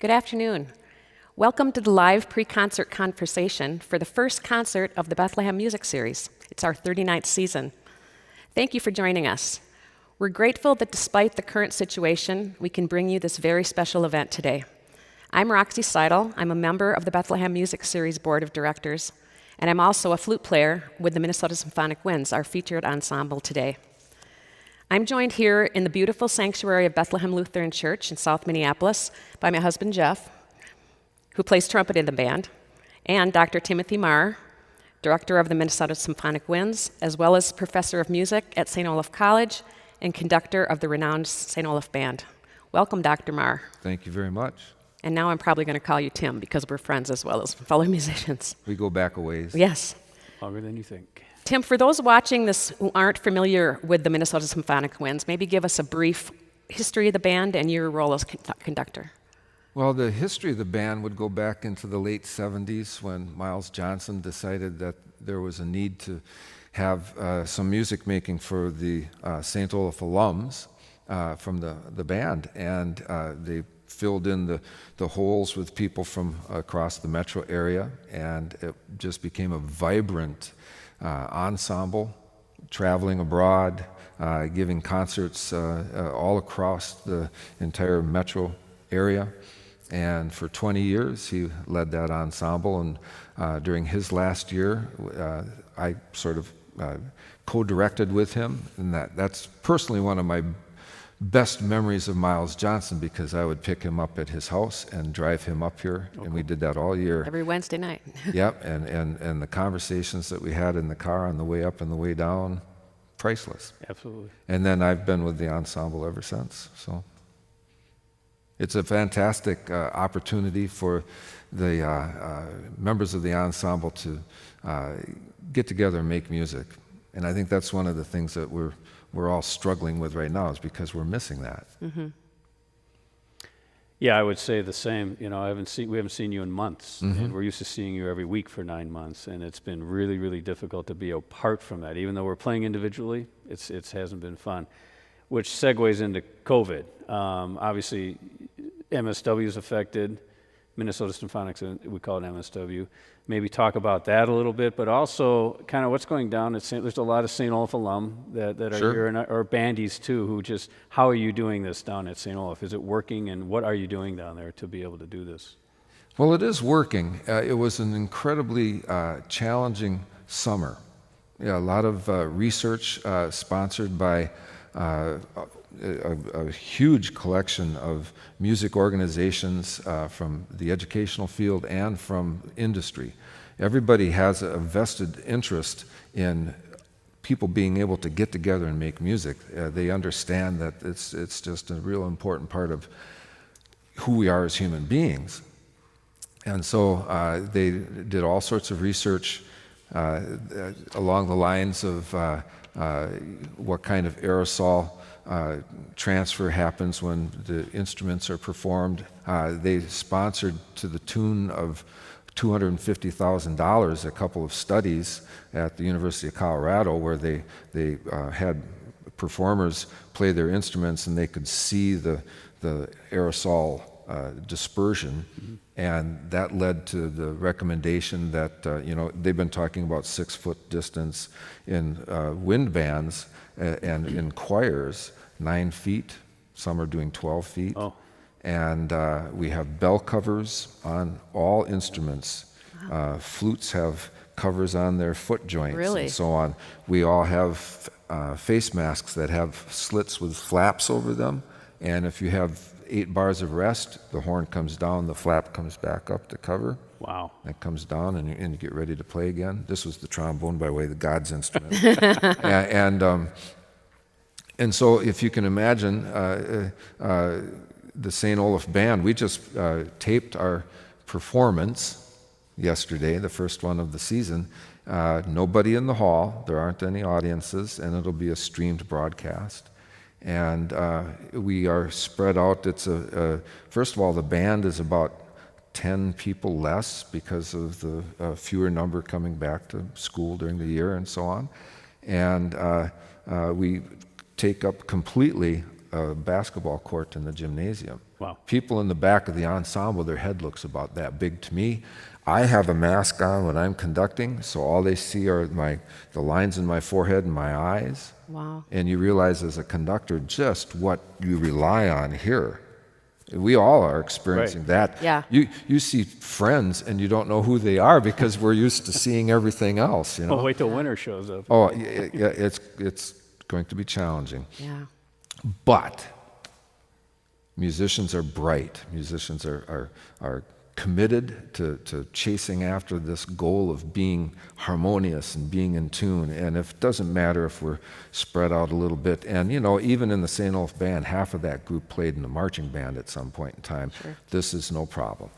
Good afternoon. Welcome to the live pre-concert conversation for the first concert of the Bethlehem Music Series. It's our 39th season. Thank you for joining us. We're grateful that despite the current situation, we can bring you this very special event today. I'm Roxy Seidel. I'm a member of the Bethlehem Music Series Board of Directors, and I'm also a flute player with the Minnesota Symphonic Winds, our featured ensemble today. I'm joined here in the beautiful sanctuary of Bethlehem Lutheran Church in South Minneapolis by my husband, Jeff, who plays trumpet in the band, and Dr. Timothy Marr, director of the Minnesota Symphonic Winds, as well as professor of music at St. Olaf College and conductor of the renowned St. Olaf Band. Welcome, Dr. Marr. Thank you very much. And now I'm probably going to call you Tim because we're friends as well as fellow musicians. We go back a ways. Yes. Longer than you think. Tim, for those watching this who aren't familiar with the Minnesota Symphonic Winds, maybe give us a brief history of the band and your role as conductor. Well, the history of the band would go back into the late 70s when Miles Johnson decided that there was a need to have some music making for the St. Olaf alums from the band. And they filled in the holes with people from across the metro area, and it just became a vibrant ensemble, traveling abroad, giving concerts all across the entire metro area. And for 20 years, he led that ensemble. And during his last year, I sort of co-directed with him. And that's personally one of my best memories of Miles Johnson, because I would pick him up at his house and drive him up here, and we did that all year. Every Wednesday night. Yep, and the conversations that we had in the car on the way up and the way down, priceless. Absolutely. And then I've been with the ensemble ever since. So it's a fantastic opportunity for the members of the ensemble to get together and make music. And I think that's one of the things that we're all struggling with right now, is because we're missing that. Mm-hmm. Yeah, I would say the same. You know, we haven't seen you in months, Mm-hmm. and we're used to seeing you every week for 9 months, and it's been really, really difficult to be apart from that. Even though we're playing individually, it hasn't been fun, which segues into COVID. Obviously, MSW is affected. Minnesota Symphonics, we call it MSW. Maybe talk about that a little bit, but also kind of what's going down at St. There's a lot of St. Olaf alum that are Sure. here, or bandies too, who just, how are you doing this down at St. Olaf? Is it working, and what are you doing down there to be able to do this? Well, it is working. It was an incredibly challenging summer. Yeah, a lot of research sponsored by a huge collection of music organizations from the educational field and from industry. Everybody has a vested interest in people being able to get together and make music. They understand that it's just a real important part of who we are as human beings. And so they did all sorts of research along the lines of what kind of aerosol transfer happens when the instruments are performed. They sponsored, to the tune of $250,000, a couple of studies at the University of Colorado where they had performers play their instruments and they could see the aerosol dispersion. Mm-hmm. And that led to the recommendation that, they've been talking about 6-foot distance in wind bands and in choirs, 9 feet. Some are doing 12 feet. Oh. And we have bell covers on all instruments. Wow. Flutes have covers on their foot joints. Really? And so on. We all have face masks that have slits with flaps over them. And if you have 8 bars of rest, the horn comes down, the flap comes back up to cover. Wow. It comes down, and you get ready to play again. This was the trombone, by the way, the God's instrument. And so if you can imagine, the St. Olaf Band, we just taped our performance yesterday, the first one of the season. Nobody in the hall, there aren't any audiences, and it'll be a streamed broadcast. And we are spread out. It's first of all, the band is about 10 people less because of the fewer number coming back to school during the year and so on. And we take up completely a basketball court in the gymnasium. Wow. People in the back of the ensemble, their head looks about that big to me. I have a mask on when I'm conducting, so all they see are the lines in my forehead and my eyes. Wow. And you realize as a conductor just what you rely on here. We all are experiencing that. Yeah. You see friends and you don't know who they are because we're used to seeing everything else. You know. Oh, wait till winter shows up. Oh, yeah, it's going to be challenging. Yeah. But musicians are bright. Musicians are committed to chasing after this goal of being harmonious and being in tune. And it doesn't matter if we're spread out a little bit. And, even in the St. Olaf band, half of that group played in the marching band at some point in time. Sure. This is no problem.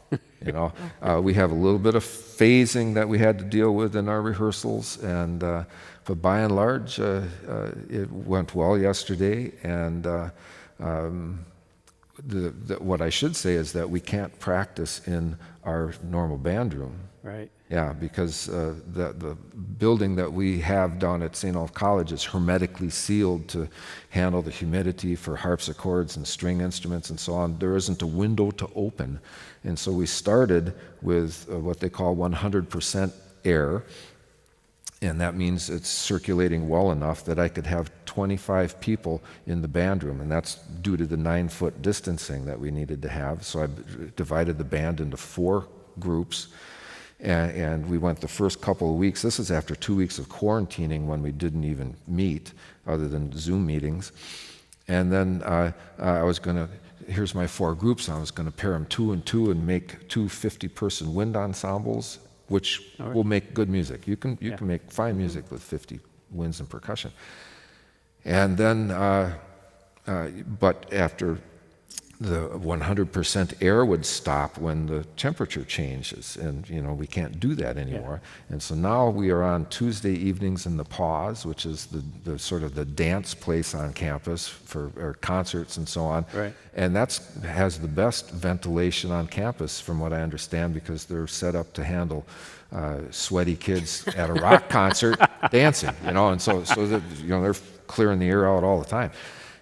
We have a little bit of phasing that we had to deal with in our rehearsals. But by and large, it went well yesterday. And what I should say is that we can't practice in our normal band room. Right. Yeah, because the building that we have down at St. Olaf College is hermetically sealed to handle the humidity for harpsichords and string instruments and so on. There isn't a window to open. And so we started with what they call 100% air. And that means it's circulating well enough that I could have 25 people in the band room, and that's due to the 9-foot distancing that we needed to have. So I divided the band into 4 groups, and we went the first couple of weeks. This is after 2 weeks of quarantining when we didn't even meet other than Zoom meetings. And then I was going to, here's my 4 groups, and I was going to pair them 2 and 2 and make 2 50-person wind ensembles, which will make good music. You can make fine music with 50 winds and percussion. And then, but after the 100% air would stop when the temperature changes, and we can't do that anymore. Yeah. And so now we are on Tuesday evenings in the Pause, which is the sort of the dance place on campus for concerts and so on. Right. And has the best ventilation on campus, from what I understand, because they're set up to handle sweaty kids at a rock concert dancing, and so that they're clearing the air out all the time.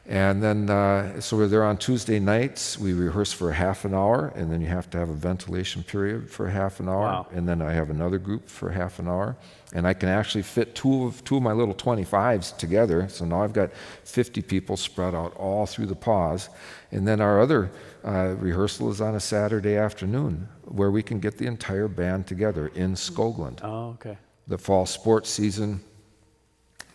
And then, so we're there on Tuesday nights. We rehearse for a half an hour, and then you have to have a ventilation period for a half an hour. Wow. And then I have another group for half an hour. And I can actually fit two of my little 25s together. So now I've got 50 people spread out all through the Pause. And then our other rehearsal is on a Saturday afternoon, where we can get the entire band together in Skoglund. Oh, okay. The fall sports season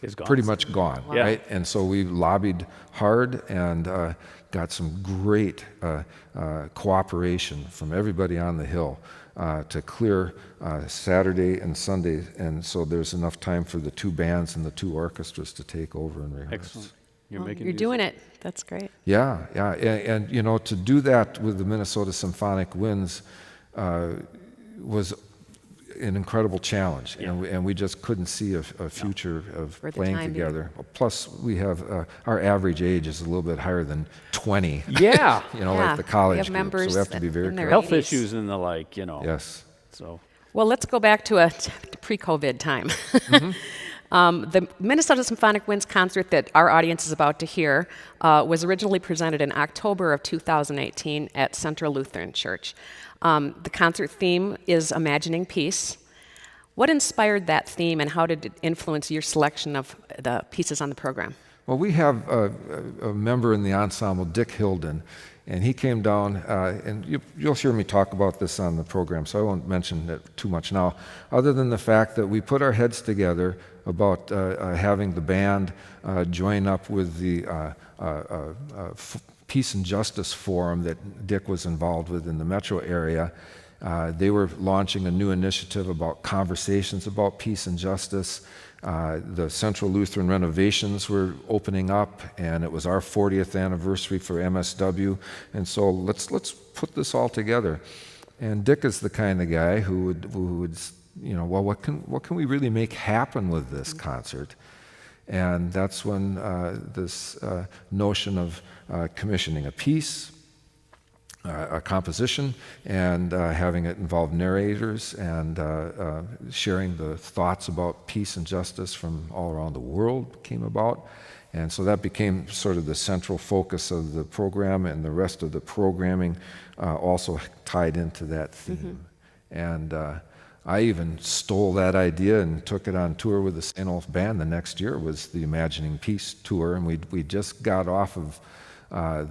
is gone. Pretty much gone, Yeah. right? And so we lobbied hard and got some great cooperation from everybody on the Hill to clear Saturday and Sunday, and so there's enough time for the 2 bands and the 2 orchestras to take over and rehearse. Excellent. You're doing it. That's great. Yeah. And to do that with the Minnesota Symphonic Winds was an incredible challenge, Yeah. and we just couldn't see a future of For the playing time together. Plus, we have our average age is a little bit higher than 20. Yeah. Like the college We have group, members so we have to be very in their careful. Health 80s. issues and the like, Yes. So. Well, let's go back to a pre-COVID time. The Minnesota Symphonic Winds concert that our audience is about to hear was originally presented in October of 2018 at Central Lutheran Church. The concert theme is Imagining Peace. What inspired that theme, and how did it influence your selection of the pieces on the program? Well, we have a member in the ensemble, Dick Hilden, and he came down, and you'll hear me talk about this on the program, so I won't mention it too much now, other than the fact that we put our heads together about having the band join up with the Peace and Justice Forum that Dick was involved with in the metro area. They were launching a new initiative about conversations about peace and justice. The Central Lutheran renovations were opening up, and it was our 40th anniversary for MSW. And so let's put this all together. And Dick is the kind of guy who would well, what can we really make happen with this concert? And that's when this notion of commissioning a piece, a composition and having it involve narrators and sharing the thoughts about peace and justice from all around the world came about. And so that became sort of the central focus of the program, and the rest of the programming also tied into that theme. And I even stole that idea and took it on tour with the St. Olaf Band. The next year was the Imagining Peace tour, and we just got off of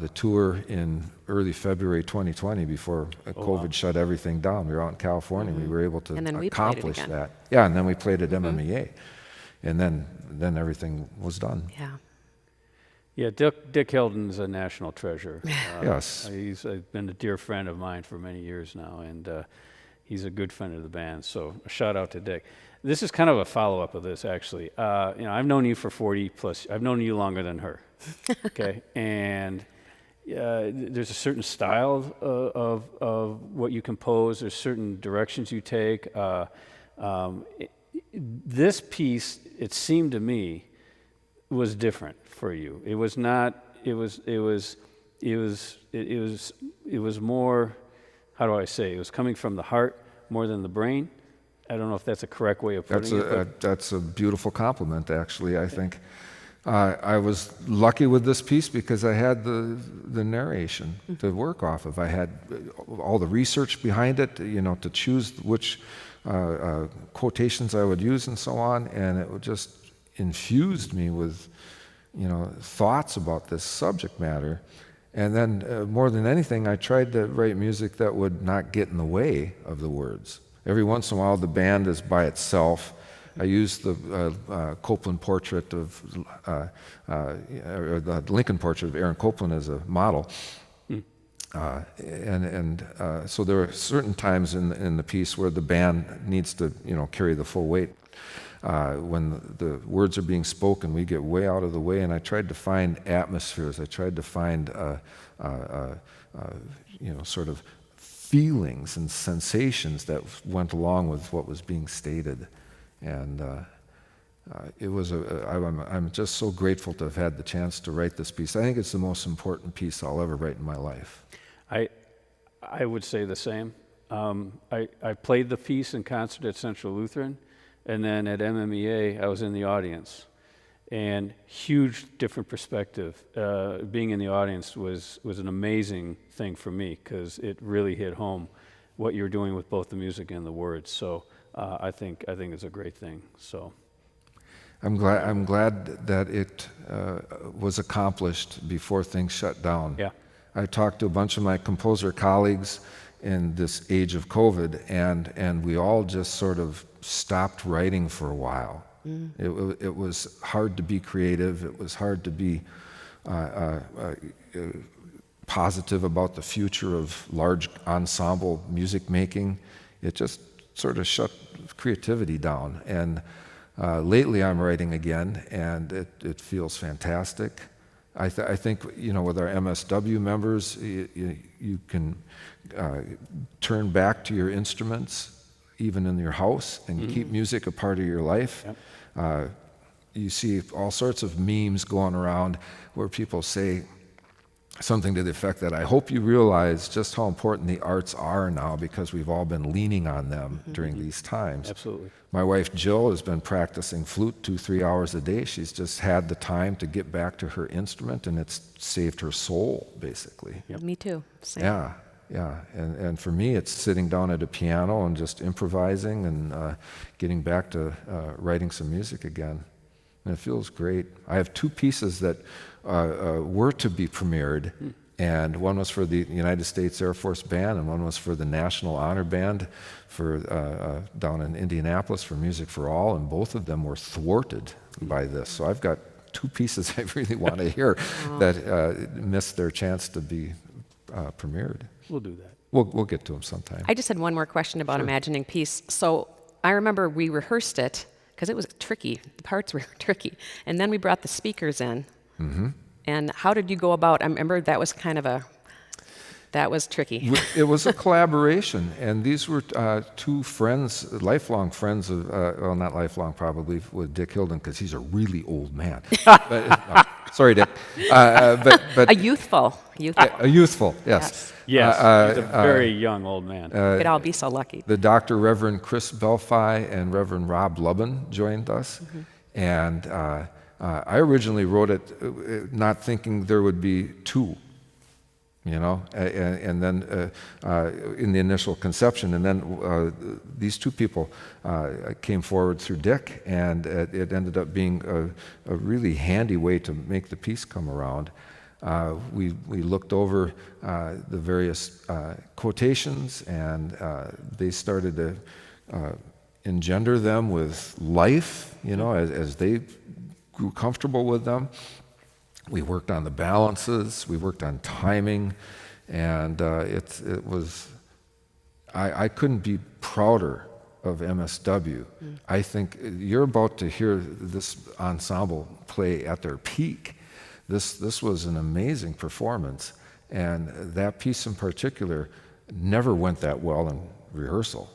the tour in early February 2020 before COVID shut everything down. We were out in California. We were able to accomplish that. Yeah, and then we played at MMEA, and then everything was done. Yeah. Yeah, Dick Hilden's a national treasure. Yes. He's been a dear friend of mine for many years now, and he's a good friend of the band. So a shout out to Dick. This is kind of a follow-up of this, actually. I've known you for 40 plus. I've known you longer than her. Okay, and there's a certain style of what you compose. There's certain directions you take. This piece, it seemed to me, was different for you. It was not. It was more. How do I say? It was coming from the heart more than the brain. I don't know if that's a correct way of putting it. That's a beautiful compliment, actually. I think I was lucky with this piece because I had the narration to work off of. I had all the research behind it, to choose which quotations I would use and so on, and it just infused me with, thoughts about this subject matter. And then, more than anything, I tried to write music that would not get in the way of the words. Every once in a while, the band is by itself. I used the Copeland portrait of, or the Lincoln portrait of Aaron Copland as a model. So there are certain times in the piece where the band needs to, carry the full weight. When the words are being spoken, we get way out of the way, and I tried to find atmospheres. I tried to find, sort of feelings and sensations that went along with what was being stated. And it was I'm just so grateful to have had the chance to write this piece. I think it's the most important piece I'll ever write in my life. I would say the same. I played the piece in concert at Central Lutheran, and then at MMEA I was in the audience. And huge different perspective. Being in the audience was an amazing thing for me because it really hit home what you're doing with both the music and the words. So I think it's a great thing. So I'm glad that it was accomplished before things shut down. Yeah. I talked to a bunch of my composer colleagues in this age of COVID, and we all just sort of stopped writing for a while. It was hard to be creative. It was hard to be positive about the future of large ensemble music making. It just sort of shut creativity down. And lately I'm writing again, and it feels fantastic. I think, with our MSW members, you can turn back to your instruments even in your house and keep music a part of your life. Yep. You see all sorts of memes going around where people say something to the effect that I hope you realize just how important the arts are now because we've all been leaning on them during these times. Absolutely. My wife Jill has been practicing flute 2-3 hours a day. She's just had the time to get back to her instrument, and it's saved her soul, basically. Yep. Me too. Same. Yeah. And for me, it's sitting down at a piano and just improvising and getting back to writing some music again. And it feels great. I have 2 pieces that were to be premiered, and one was for the United States Air Force Band, and one was for the National Honor Band for down in Indianapolis for Music for All, and both of them were thwarted by this. So I've got 2 pieces I really want to hear that missed their chance to be premiered. We'll do that. We'll get to them sometime. I just had one more question about Imagining Peace. So I remember we rehearsed it because it was tricky. The parts were tricky. And then we brought the speakers in. And how did you go about? I remember that was that was tricky. It was a collaboration, and these were 2 friends, lifelong friends of, well, not lifelong probably, with Dick Hilden, because he's a really old man. Sorry, Dick. But a youthful. Youthful, yes. Yes, he's a very young old man. Could all be so lucky. The Dr. Reverend Chris Belfi and Reverend Rob Lubin joined us. And I originally wrote it not thinking there would be two, and then in the initial conception. And then these two people came forward through Dick, and it ended up being a really handy way to make the piece come around. We looked over the various quotations, and they started to engender them with life, as they grew comfortable with them. We worked on the balances, we worked on timing, and it was, I couldn't be prouder of MSW. I think you're about to hear this ensemble play at their peak. This was an amazing performance, and that piece in particular never went that well in rehearsal.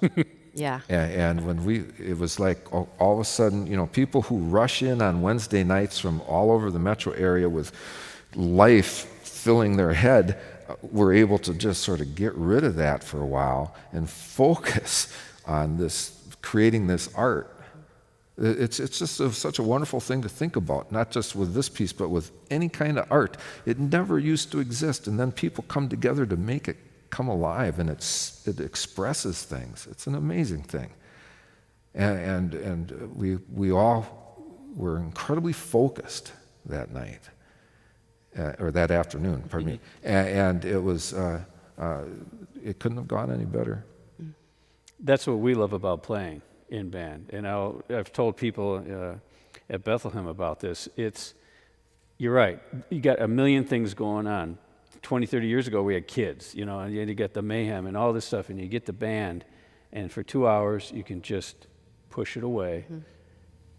Yeah. And when it was like all of a sudden, people who rush in on Wednesday nights from all over the metro area with life filling their head were able to just sort of get rid of that for a while and focus on this, creating this art. It's just such a wonderful thing to think about, not just with this piece, but with any kind of art. It never used to exist, and then people come together to make it come alive, and it expresses things. It's an amazing thing. And we all were incredibly focused that night, or that afternoon, pardon me. And it was, it couldn't have gone any better. That's what we love about playing in band. And I've told people at Bethlehem about this. You're right. You got a million things going on. 20, 30 years ago, we had kids, and you get the mayhem and all this stuff, and you get the band, and for 2 hours, you can just push it away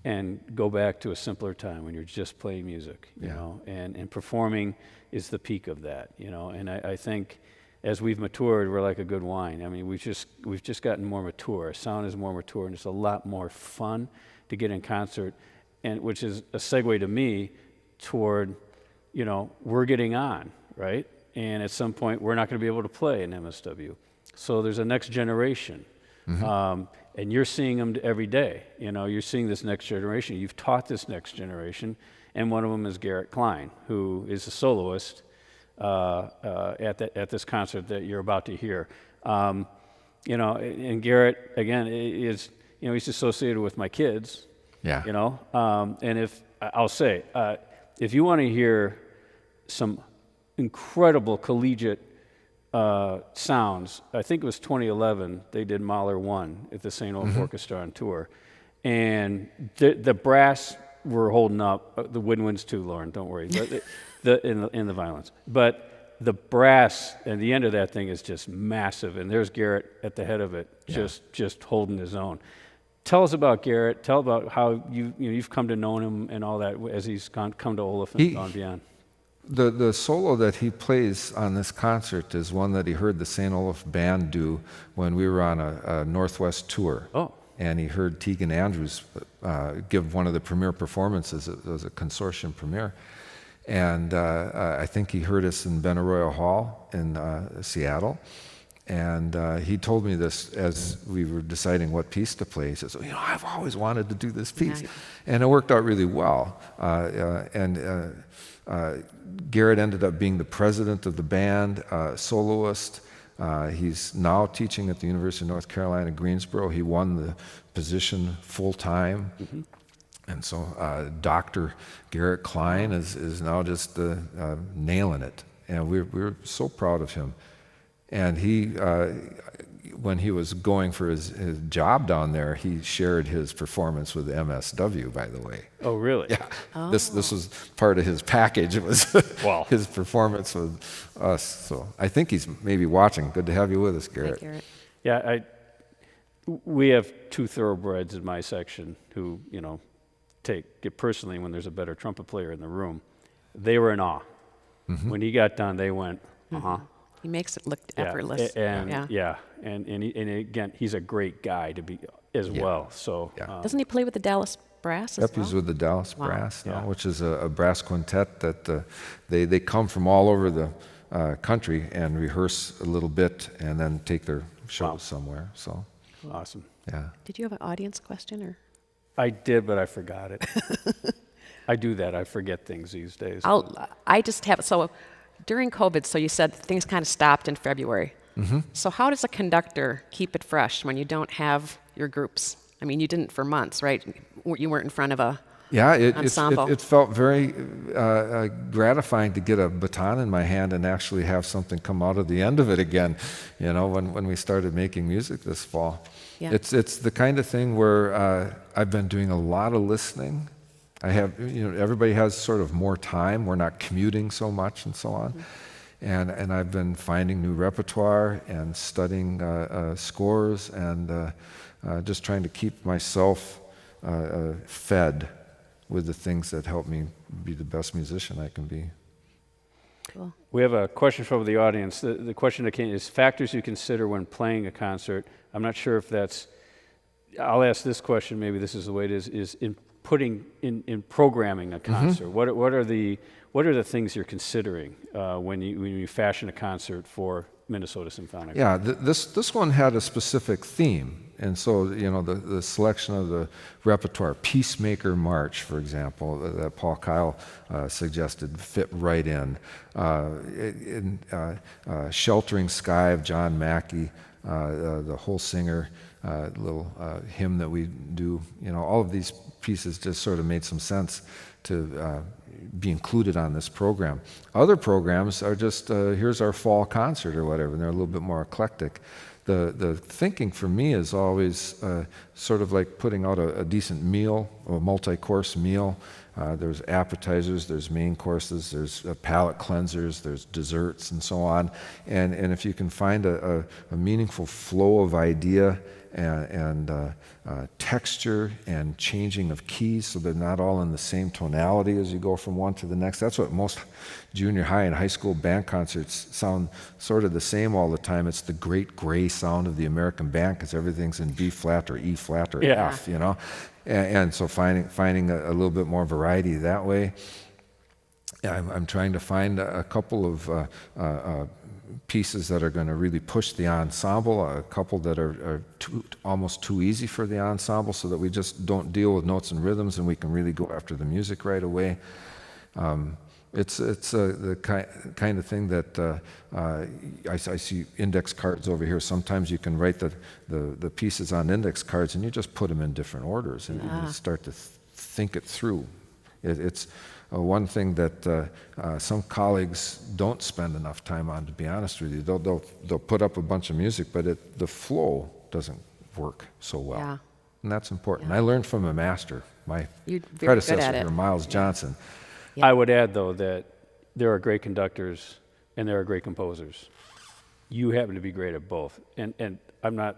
and go back to a simpler time when you're just playing music, you know, and performing is the peak of that, and I think as we've matured, we're like a good wine. I mean, we've just gotten more mature. Our sound is more mature, and it's a lot more fun to get in concert, and which is a segue to me toward, we're getting on, right? And at some point, we're not going to be able to play in MSW. So there's a next generation. And you're seeing them every day. You're seeing this next generation. You've taught this next generation. And one of them is Garrett Klein, who is a soloist at this concert that you're about to hear. And Garrett, again, is, he's associated with my kids. Yeah. And if you want to hear some incredible collegiate sounds. I think it was 2011, they did Mahler 1 at the St. Olaf Orchestra on tour. And the brass were holding up, the woodwinds too, Lauren, don't worry, but in the violins. But the brass at the end of that thing is just massive, and there's Garrett at the head of it, just holding his own. Tell us about Garrett. Tell about how you've come to know him and all that as he's come to Olaf and gone beyond. The solo that he plays on this concert is one that he heard the St. Olaf Band do when we were on a Northwest tour. Oh. And he heard Tegan Andrews give one of the premiere performances. It was a consortium premiere. And I think he heard us in Benaroya Hall in Seattle. And he told me this as we were deciding what piece to play. He says, I've always wanted to do this piece. Nice. And it worked out really well. Garrett ended up being the president of the band, soloist. He's now teaching at the University of North Carolina, Greensboro. He won the position full-time. And so Dr. Garrett Klein is now just nailing it. And we're so proud of him. And he, when he was going for his job down there, he shared his performance with MSW, by the way. Oh, really? Yeah. Oh. This was part of his package. It was his performance with us. So I think he's maybe watching. Good to have you with us, Garrett. Hi, Garrett. Yeah, we have two thoroughbreds in my section who, take it personally when there's a better trumpet player in the room. They were in awe. When he got done, they went, He makes it look effortless. And again, he's a great guy to be as well. So doesn't he play with the Dallas Brass as well? He's with the Dallas Brass now, which is a brass quintet that they come from all over country and rehearse a little bit and then take their shows somewhere. So, Awesome. yeah. Did you have an audience question or? I did, but I forgot it. I do that. I forget things these days. I just have, so during COVID, so you said things kind of stopped in February. So how does a conductor keep it fresh when you don't have your groups? I mean, you didn't for months, right? You weren't in front of a ensemble. It felt very gratifying to get a baton in my hand and actually have something come out of the end of it again, when we started making music this fall. Yeah. It's the kind of thing where I've been doing a lot of listening. I have, everybody has sort of more time. We're not commuting so much and so on. And I've been finding new repertoire and studying scores and just trying to keep myself fed with the things that help me be the best musician I can be. Cool. We have a question from the audience. The question that came is factors you consider when playing a concert. I'm not sure if that's, I'll ask this question, maybe this is the way it is in programming a concert. What are the things you're considering when you fashion a concert for Minnesota Symphonic? Yeah, this one had a specific theme, and so the selection of the repertoire, Peacemaker March, for example, that Paul Kyle suggested, fit right in. Sheltering Sky of John Mackey, the whole singer, little hymn that we do. All of these pieces just sort of made some sense to be included on this program. Other programs are just, here's our fall concert or whatever, and they're a little bit more eclectic. The thinking for me is always sort of like putting out a decent meal, a multi-course meal. There's appetizers, there's main courses, there's palate cleansers, there's desserts, and so on. And if you can find a meaningful flow of idea and texture and changing of keys so they're not all in the same tonality as you go from one to the next. That's what most junior high and high school band concerts sound sort of the same all the time. It's the great gray sound of the American band because everything's in B flat or E flat or F, and so finding a little bit more variety that way. I'm trying to find a couple of pieces that are going to really push the ensemble, a couple that are almost too easy for the ensemble so that we just don't deal with notes and rhythms and we can really go after the music right away. It's the kind of thing that I see index cards over here. Sometimes you can write the pieces on index cards and you just put them in different orders and you start to think it through. It's one thing that some colleagues don't spend enough time on, to be honest with you. They'll put up a bunch of music, but the flow doesn't work so well. Yeah. And that's important. I learned from a master, my You're very good predecessor at it. here, Miles Johnson. Yeah. I would add, though, that there are great conductors and there are great composers. You happen to be great at both. And I'm not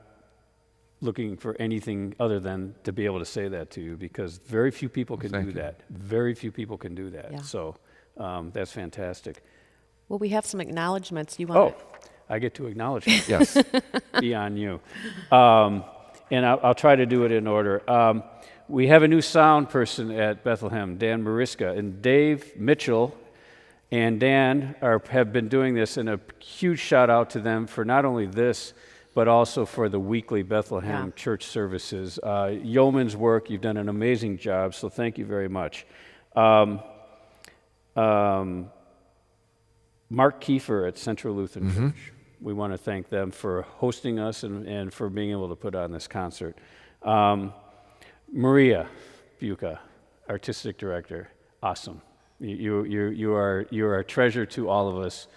looking for anything other than to be able to say that to you because very few people can do that. Very few people can do that. Yeah. So that's fantastic. Well, we have some acknowledgments. You want I get to acknowledge it. Yes. Be on you. And I'll try to do it in order. We have a new sound person at Bethlehem, Dan Mariska, and Dave Mitchell and Dan have been doing this, and a huge shout out to them for not only this, but also for the weekly Bethlehem church services. Yeoman's work, you've done an amazing job, so thank you very much. Mark Kiefer at Central Lutheran Church. We want to thank them for hosting us and for being able to put on this concert. Maria Buca, artistic director, awesome. You are a treasure to all of us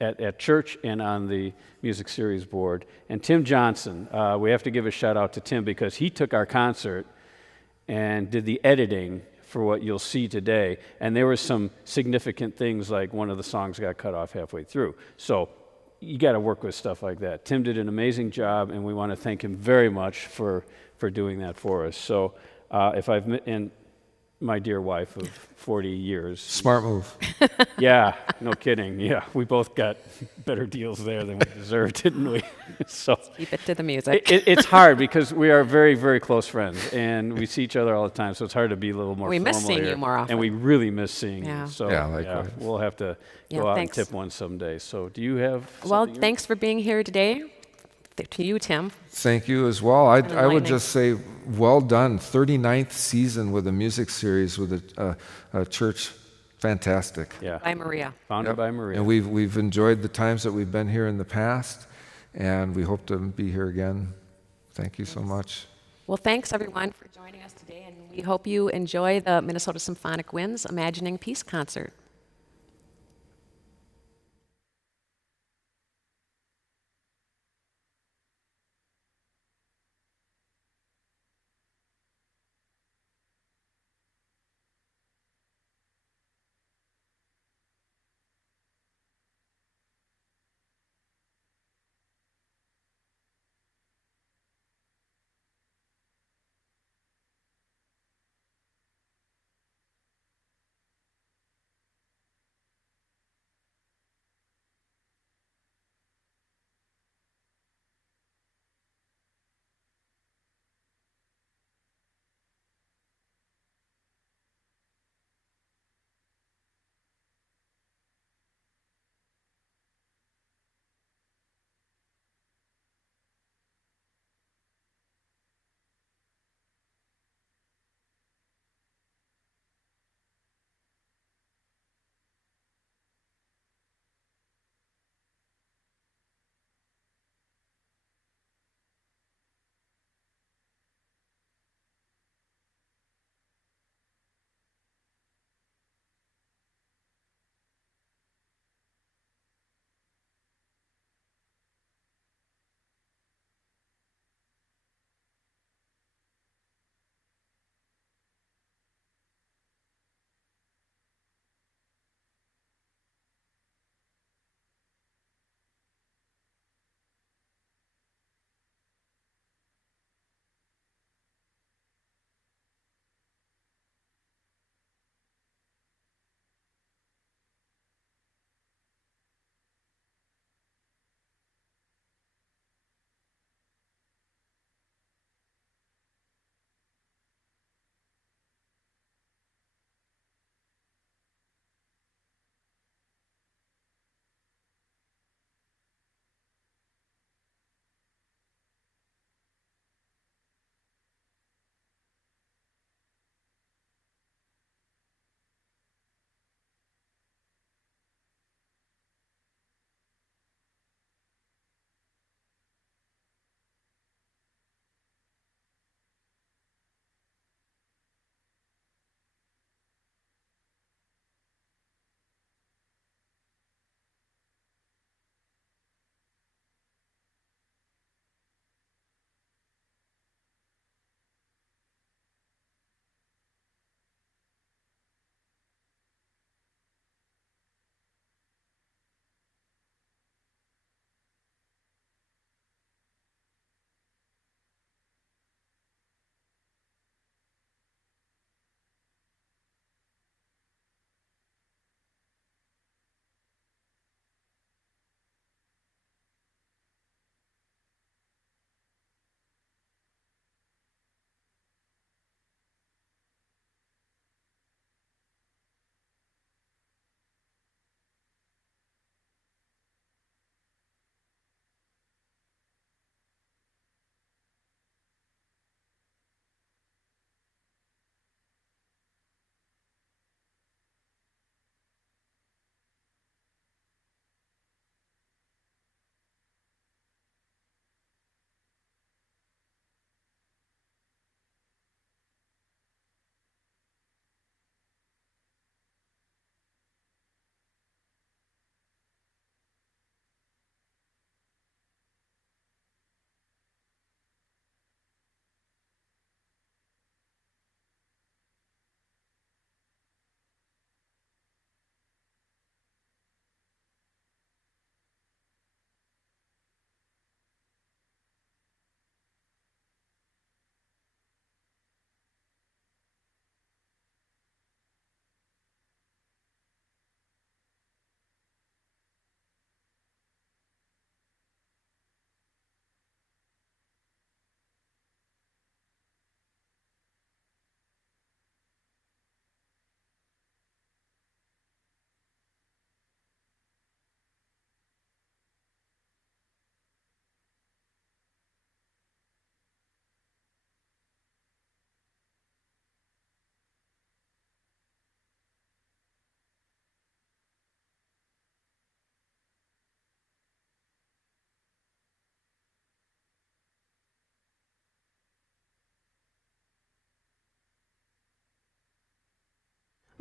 at church and on the music series board. And Tim Johnson, we have to give a shout out to Tim because he took our concert and did the editing for what you'll see today. And there were some significant things like one of the songs got cut off halfway through. So you got to work with stuff like that. Tim did an amazing job, and we want to thank him very much for doing that for us. So if I've and my dear wife of 40 years. Smart move. Yeah, no kidding. Yeah, we both got better deals there than we deserved, didn't we? So Keep it to the music. it's hard because we are very, very close friends, and we see each other all the time. So it's hard to be a little more. We miss formal seeing here, you more often. and we really miss seeing Yeah. you. So Yeah, likewise. we'll have to Yeah, go out thanks. and tip one someday. So do you have? Well, something you- thanks for being here today. To you, Tim. Thank you as well. I would Enlightening. just say, well done. 39th season with a music series with a church. Fantastic. Yeah. Bye, Maria. Founded Yep. by Maria. And we've enjoyed the times that we've been here in the past, and we hope to be here again. Thank you so much. Well, thanks everyone for joining us today, and we hope you enjoy the Minnesota Symphonic Winds Imagining Peace concert.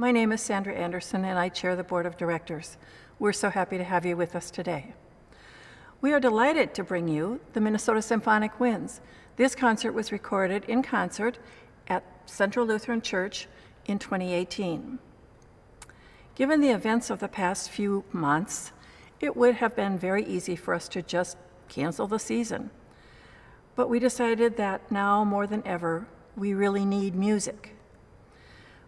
My name is Sandra Anderson, and I chair the Board of Directors. We're so happy to have you with us today. We are delighted to bring you the Minnesota Symphonic Winds. This concert was recorded in concert at Central Lutheran Church in 2018. Given the events of the past few months, it would have been very easy for us to just cancel the season. But we decided that now more than ever, we really need music.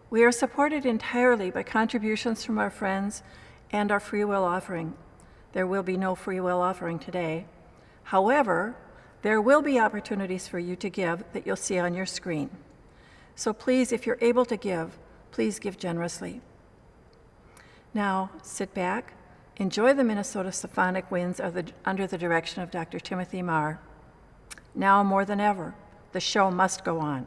We are supported entirely by contributions from our friends and our free will offering. There will be no free will offering today. However, there will be opportunities for you to give that you'll see on your screen. So please, if you're able to give, please give generously. Now, sit back, enjoy the Minnesota Symphonic Winds under the direction of Dr. Timothy Marr. Now more than ever, the show must go on.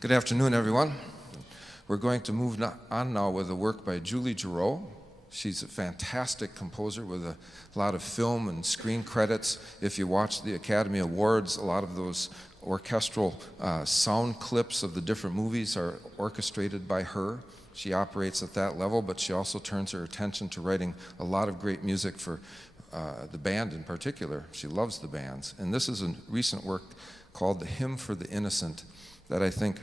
Good afternoon, everyone. We're going to move on now with a work by Julie Giroux. She's a fantastic composer with a lot of film and screen credits. If you watch the Academy Awards, a lot of those orchestral sound clips of the different movies are orchestrated by her. She operates at that level, but she also turns her attention to writing a lot of great music for the band in particular. She loves the bands. And this is a recent work called The Hymn for the Innocent that I think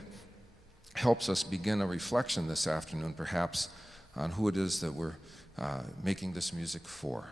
helps us begin a reflection this afternoon, perhaps, on who it is that we're making this music for.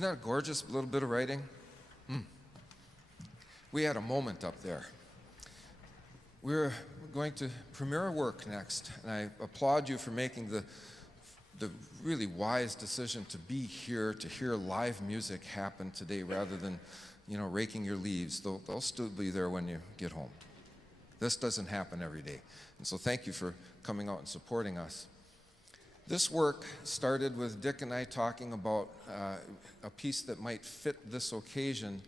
Isn't that a gorgeous little bit of writing? We had a moment up there. We're going to premiere a work next, and I applaud you for making the really wise decision to be here to hear live music happen today rather than, raking your leaves. They'll still be there when you get home. This doesn't happen every day. And so thank you for coming out and supporting us. This work started with Dick and I talking about a piece that might fit this occasion,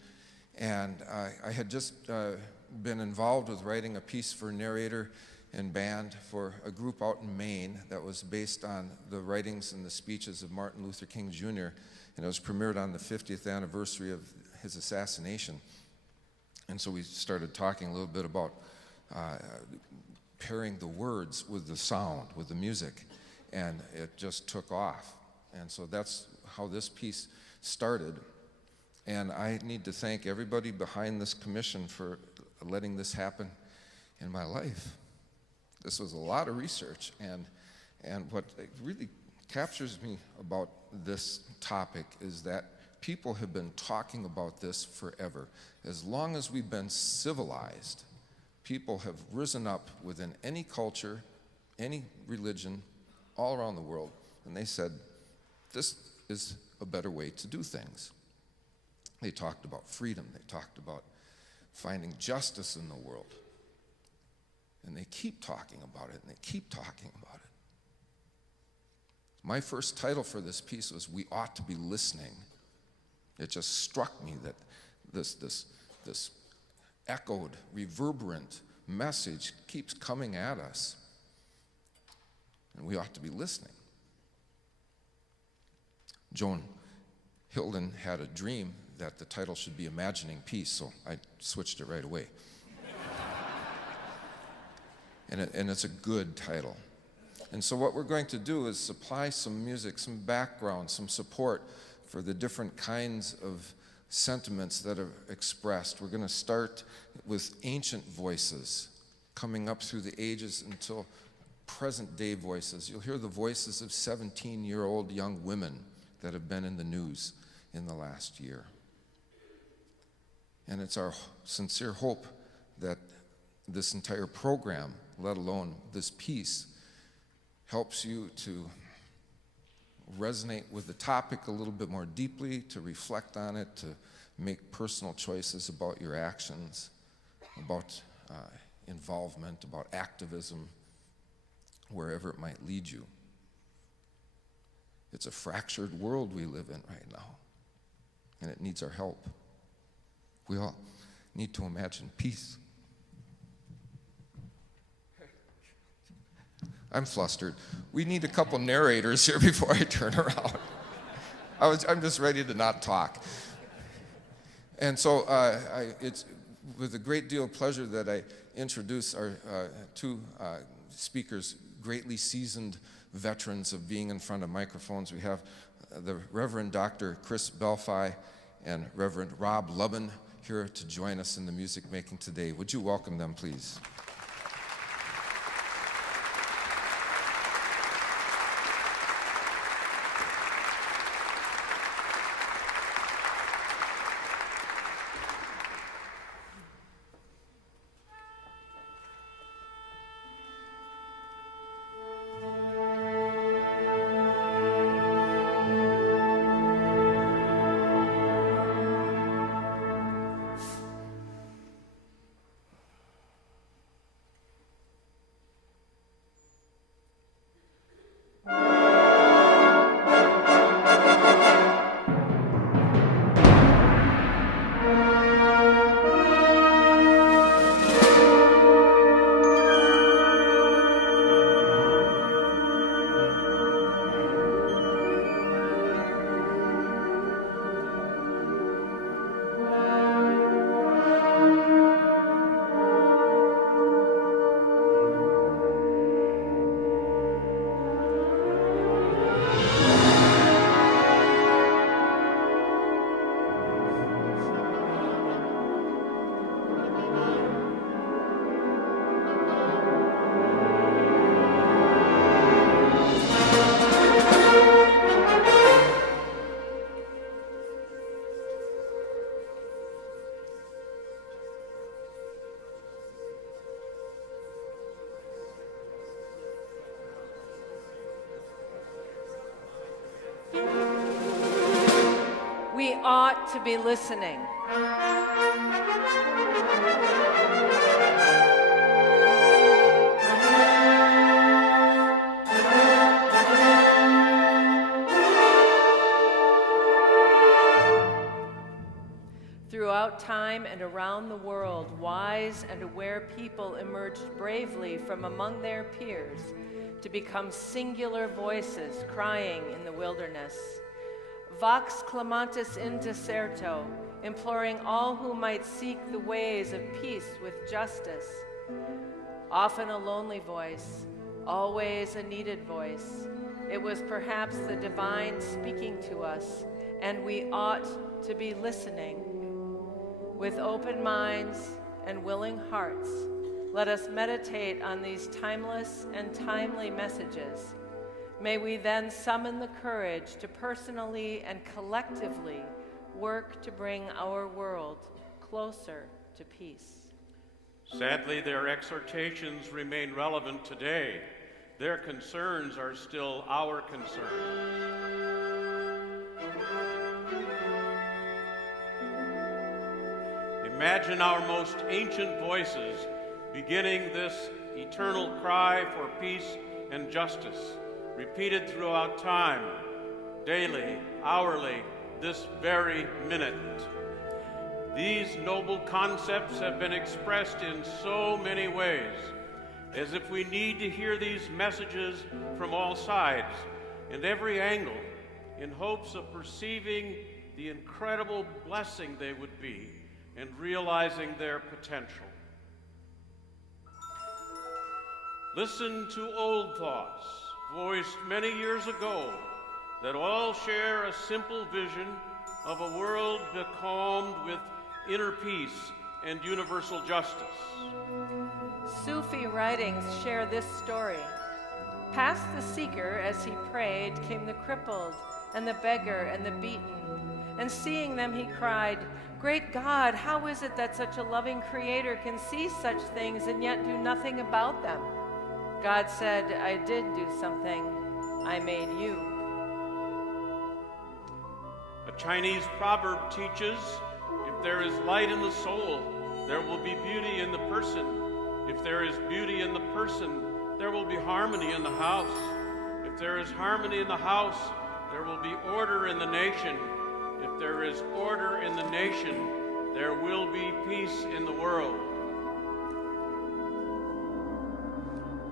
and I had just been involved with writing a piece for narrator and band for a group out in Maine that was based on the writings and the speeches of Martin Luther King Jr., and it was premiered on the 50th anniversary of his assassination. And so we started talking a little bit about pairing the words with the sound, with the music, and it just took off. And so that's how this piece started. And I need to thank everybody behind this commission for letting this happen in my life. This was a lot of research, and what really captures me about this topic is that people have been talking about this forever. As long as we've been civilized, people have risen up within any culture, any religion, all around the world, and they said, this is a better way to do things. They talked about freedom. They talked about finding justice in the world. And they keep talking about it, and they keep talking about it. My first title for this piece was We Ought to Be Listening. It just struck me that this echoed, reverberant message keeps coming at us, and we ought to be listening. Joan Hilden had a dream that the title should be Imagining Peace, so I switched it right away. And it's a good title. And so what we're going to do is supply some music, some background, some support for the different kinds of sentiments that are expressed. We're going to start with ancient voices coming up through the ages until present-day voices. You'll hear the voices of 17-year-old young women that have been in the news in the last year. And it's our sincere hope that this entire program, let alone this piece, helps you to resonate with the topic a little bit more deeply, to reflect on it, to make personal choices about your actions, about involvement, about activism, wherever it might lead you. It's a fractured world we live in right now, and it needs our help. We all need to imagine peace. I'm flustered. We need a couple narrators here before I turn around. I'm just ready to not talk. And so it's with a great deal of pleasure that I introduce our two speakers, greatly seasoned veterans of being in front of microphones. We have the Reverend Dr. Chris Belfi and Reverend Rob Lubben here to join us in the music making today. Would you welcome them, please? ought to be listening. Throughout time and around the world, wise and aware people emerged bravely from among their peers to become singular voices crying in the wilderness. Vox clamantis in deserto, imploring all who might seek the ways of peace with justice. Often a lonely voice, always a needed voice. It was perhaps the divine speaking to us, and we ought to be listening. With open minds and willing hearts, let us meditate on these timeless and timely messages. May we then summon the courage to personally and collectively work to bring our world closer to peace. Sadly, their exhortations remain relevant today. Their concerns are still our concerns. Imagine our most ancient voices beginning this eternal cry for peace and justice, repeated throughout time, daily, hourly, this very minute. These noble concepts have been expressed in so many ways, as if we need to hear these messages from all sides and every angle, in hopes of perceiving the incredible blessing they would be and realizing their potential. Listen to old thoughts, voiced many years ago, that all share a simple vision of a world becalmed with inner peace and universal justice. Sufi writings share this story. Past the seeker as he prayed came the crippled and the beggar and the beaten. And seeing them he cried, "Great God, how is it that such a loving creator can see such things and yet do nothing about them?" God said, "I did do something. I made you." A Chinese proverb teaches, if there is light in the soul, there will be beauty in the person. If there is beauty in the person, there will be harmony in the house. If there is harmony in the house, there will be order in the nation. If there is order in the nation, there will be peace in the world.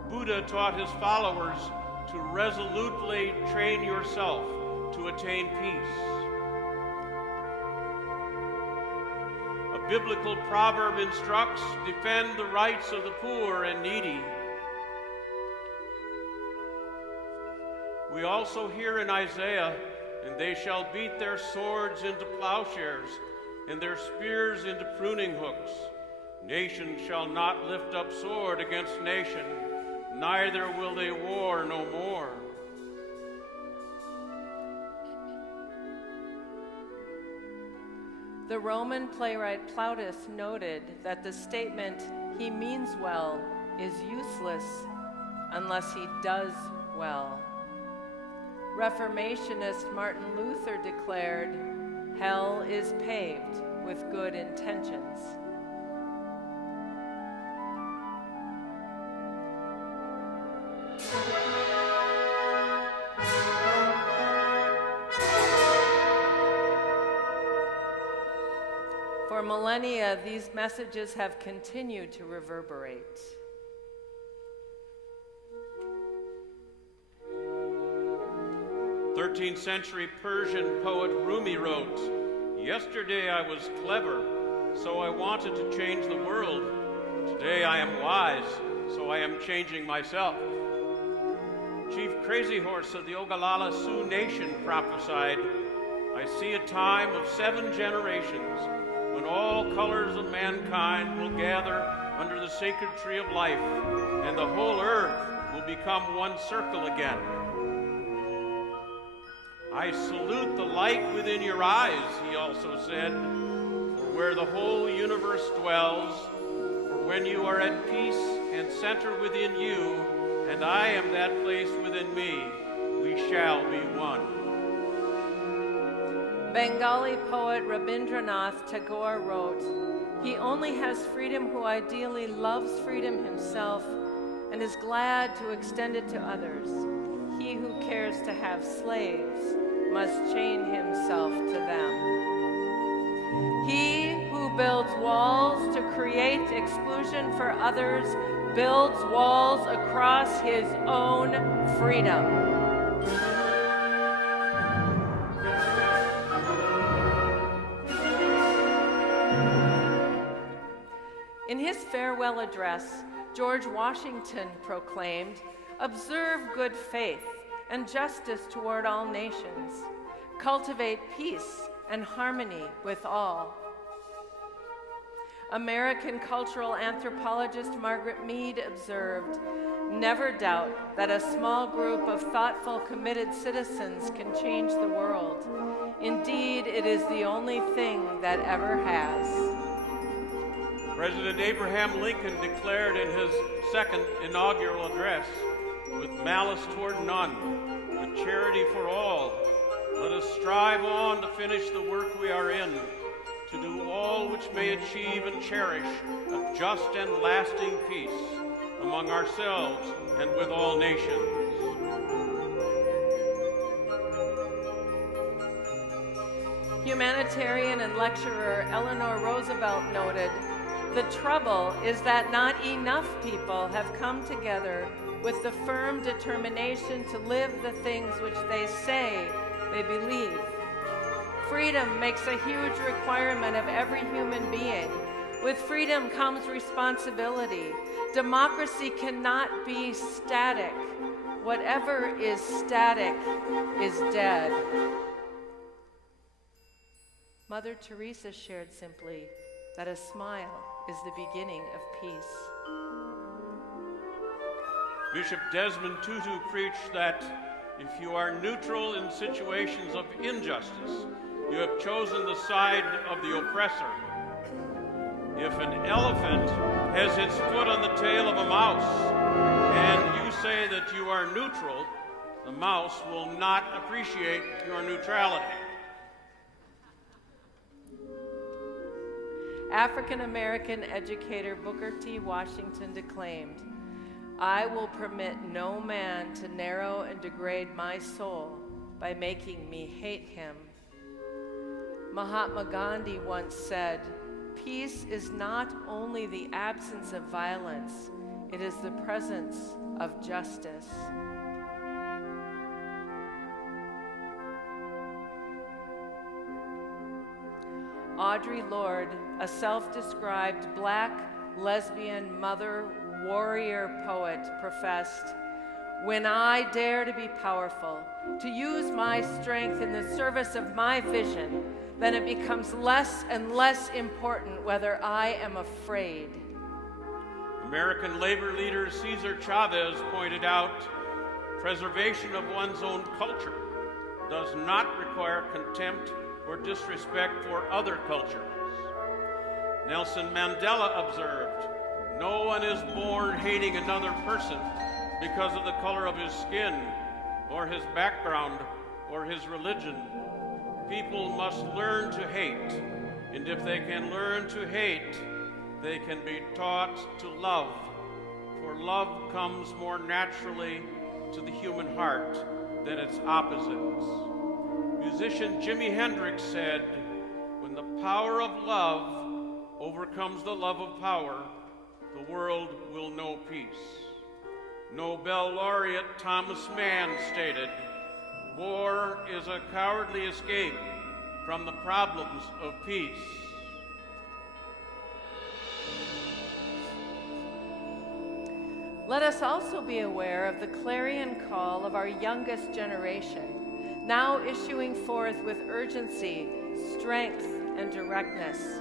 Buddha taught his followers to resolutely train yourself to attain peace. A biblical proverb instructs, defend the rights of the poor and needy. We also hear in Isaiah, and they shall beat their swords into plowshares, and their spears into pruning hooks. Nation shall not lift up sword against nation, neither will they war no more. The Roman playwright Plautus noted that the statement, "he means well," is useless unless he does well. Reformationist Martin Luther declared, "Hell is paved with good intentions." For millennia, these messages have continued to reverberate. 13th century Persian poet Rumi wrote, "Yesterday I was clever, so I wanted to change the world. Today I am wise, so I am changing myself." Chief Crazy Horse of the Ogallala Sioux Nation prophesied, "I see a time of 7 generations when all colors of mankind will gather under the sacred tree of life, and the whole earth will become one circle again. I salute the light within your eyes," he also said, "for where the whole universe dwells, for when you are at peace and center within you, and I am that place within me, we shall be one." Bengali poet Rabindranath Tagore wrote, "He only has freedom who ideally loves freedom himself and is glad to extend it to others. He who cares to have slaves must chain himself to them." He who builds walls to create exclusion for others builds walls across his own freedom. In his farewell address, George Washington proclaimed, "Observe good faith and justice toward all nations. Cultivate peace and harmony with all." American cultural anthropologist Margaret Mead observed, "Never doubt that a small group of thoughtful, committed citizens can change the world. Indeed, it is the only thing that ever has." President Abraham Lincoln declared in his second inaugural address, "With malice toward none, with charity for all, let us strive on to finish the work we are in, to do all which may achieve and cherish a just and lasting peace among ourselves and with all nations." Humanitarian and lecturer Eleanor Roosevelt noted, "The trouble is that not enough people have come together with the firm determination to live the things which they say they believe. Freedom makes a huge requirement of every human being. With freedom comes responsibility. Democracy cannot be static. Whatever is static is dead." Mother Teresa shared simply that a smile is the beginning of peace. Bishop Desmond Tutu preached that if you are neutral in situations of injustice, you have chosen the side of the oppressor. If an elephant has its foot on the tail of a mouse, and you say that you are neutral, the mouse will not appreciate your neutrality. African-American educator Booker T. Washington declaimed, "I will permit no man to narrow and degrade my soul by making me hate him." Mahatma Gandhi once said, "Peace is not only the absence of violence, it is the presence of justice." Audre Lorde, a self-described Black, lesbian, mother, warrior poet, professed, "When I dare to be powerful, to use my strength in the service of my vision, then it becomes less and less important whether I am afraid." American labor leader Cesar Chavez pointed out, preservation of one's own culture does not require contempt or disrespect for other cultures. Nelson Mandela observed, "No one is born hating another person because of the color of his skin, or his background, or his religion. People must learn to hate, and if they can learn to hate, they can be taught to love, for love comes more naturally to the human heart than its opposites." Musician Jimi Hendrix said, "When the power of love overcomes the love of power, the world will know peace." Nobel laureate Thomas Mann stated, "War is a cowardly escape from the problems of peace." Let us also be aware of the clarion call of our youngest generation, now issuing forth with urgency, strength, and directness.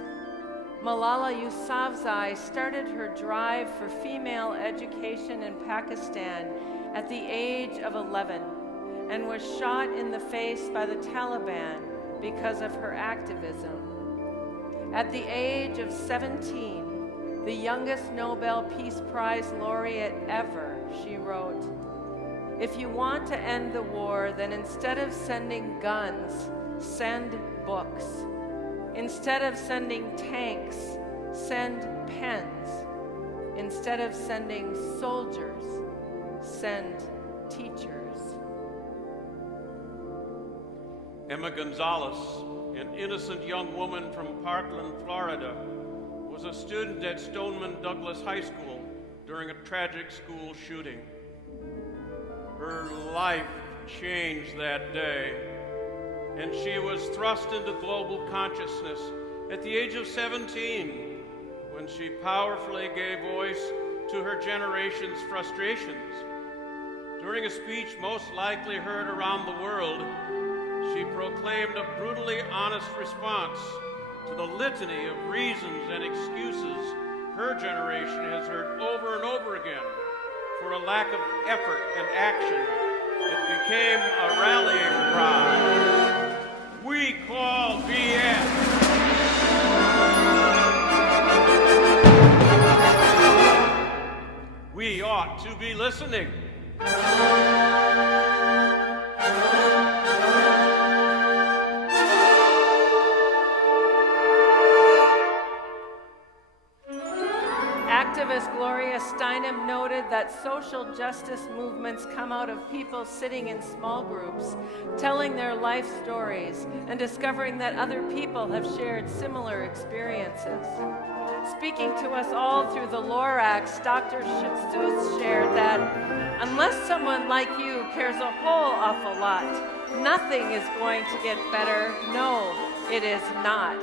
Malala Yousafzai started her drive for female education in Pakistan at the age of 11 and was shot in the face by the Taliban because of her activism. At the age of 17, the youngest Nobel Peace Prize laureate ever, she wrote, "If you want to end the war, then instead of sending guns, send books. Instead of sending tanks, send pens. Instead of sending soldiers, send teachers. Emma Gonzalez, an innocent young woman from Parkland, Florida, was a student at Stoneman Douglas High School during a tragic school shooting. Her life changed that day, and she was thrust into global consciousness at the age of 17 when she powerfully gave voice to her generation's frustrations. During a speech most likely heard around the world, she proclaimed a brutally honest response to the litany of reasons and excuses her generation has heard over and over again for a lack of effort and action. It became a rallying cry. We call BS. We ought to be listening. Activist Gloria Steinem noted that social justice movements come out of people sitting in small groups, telling their life stories, and discovering that other people have shared similar experiences. Speaking to us all through the Lorax, Dr. Seuss shared that unless someone like you cares a whole awful lot, nothing is going to get better. No, it is not.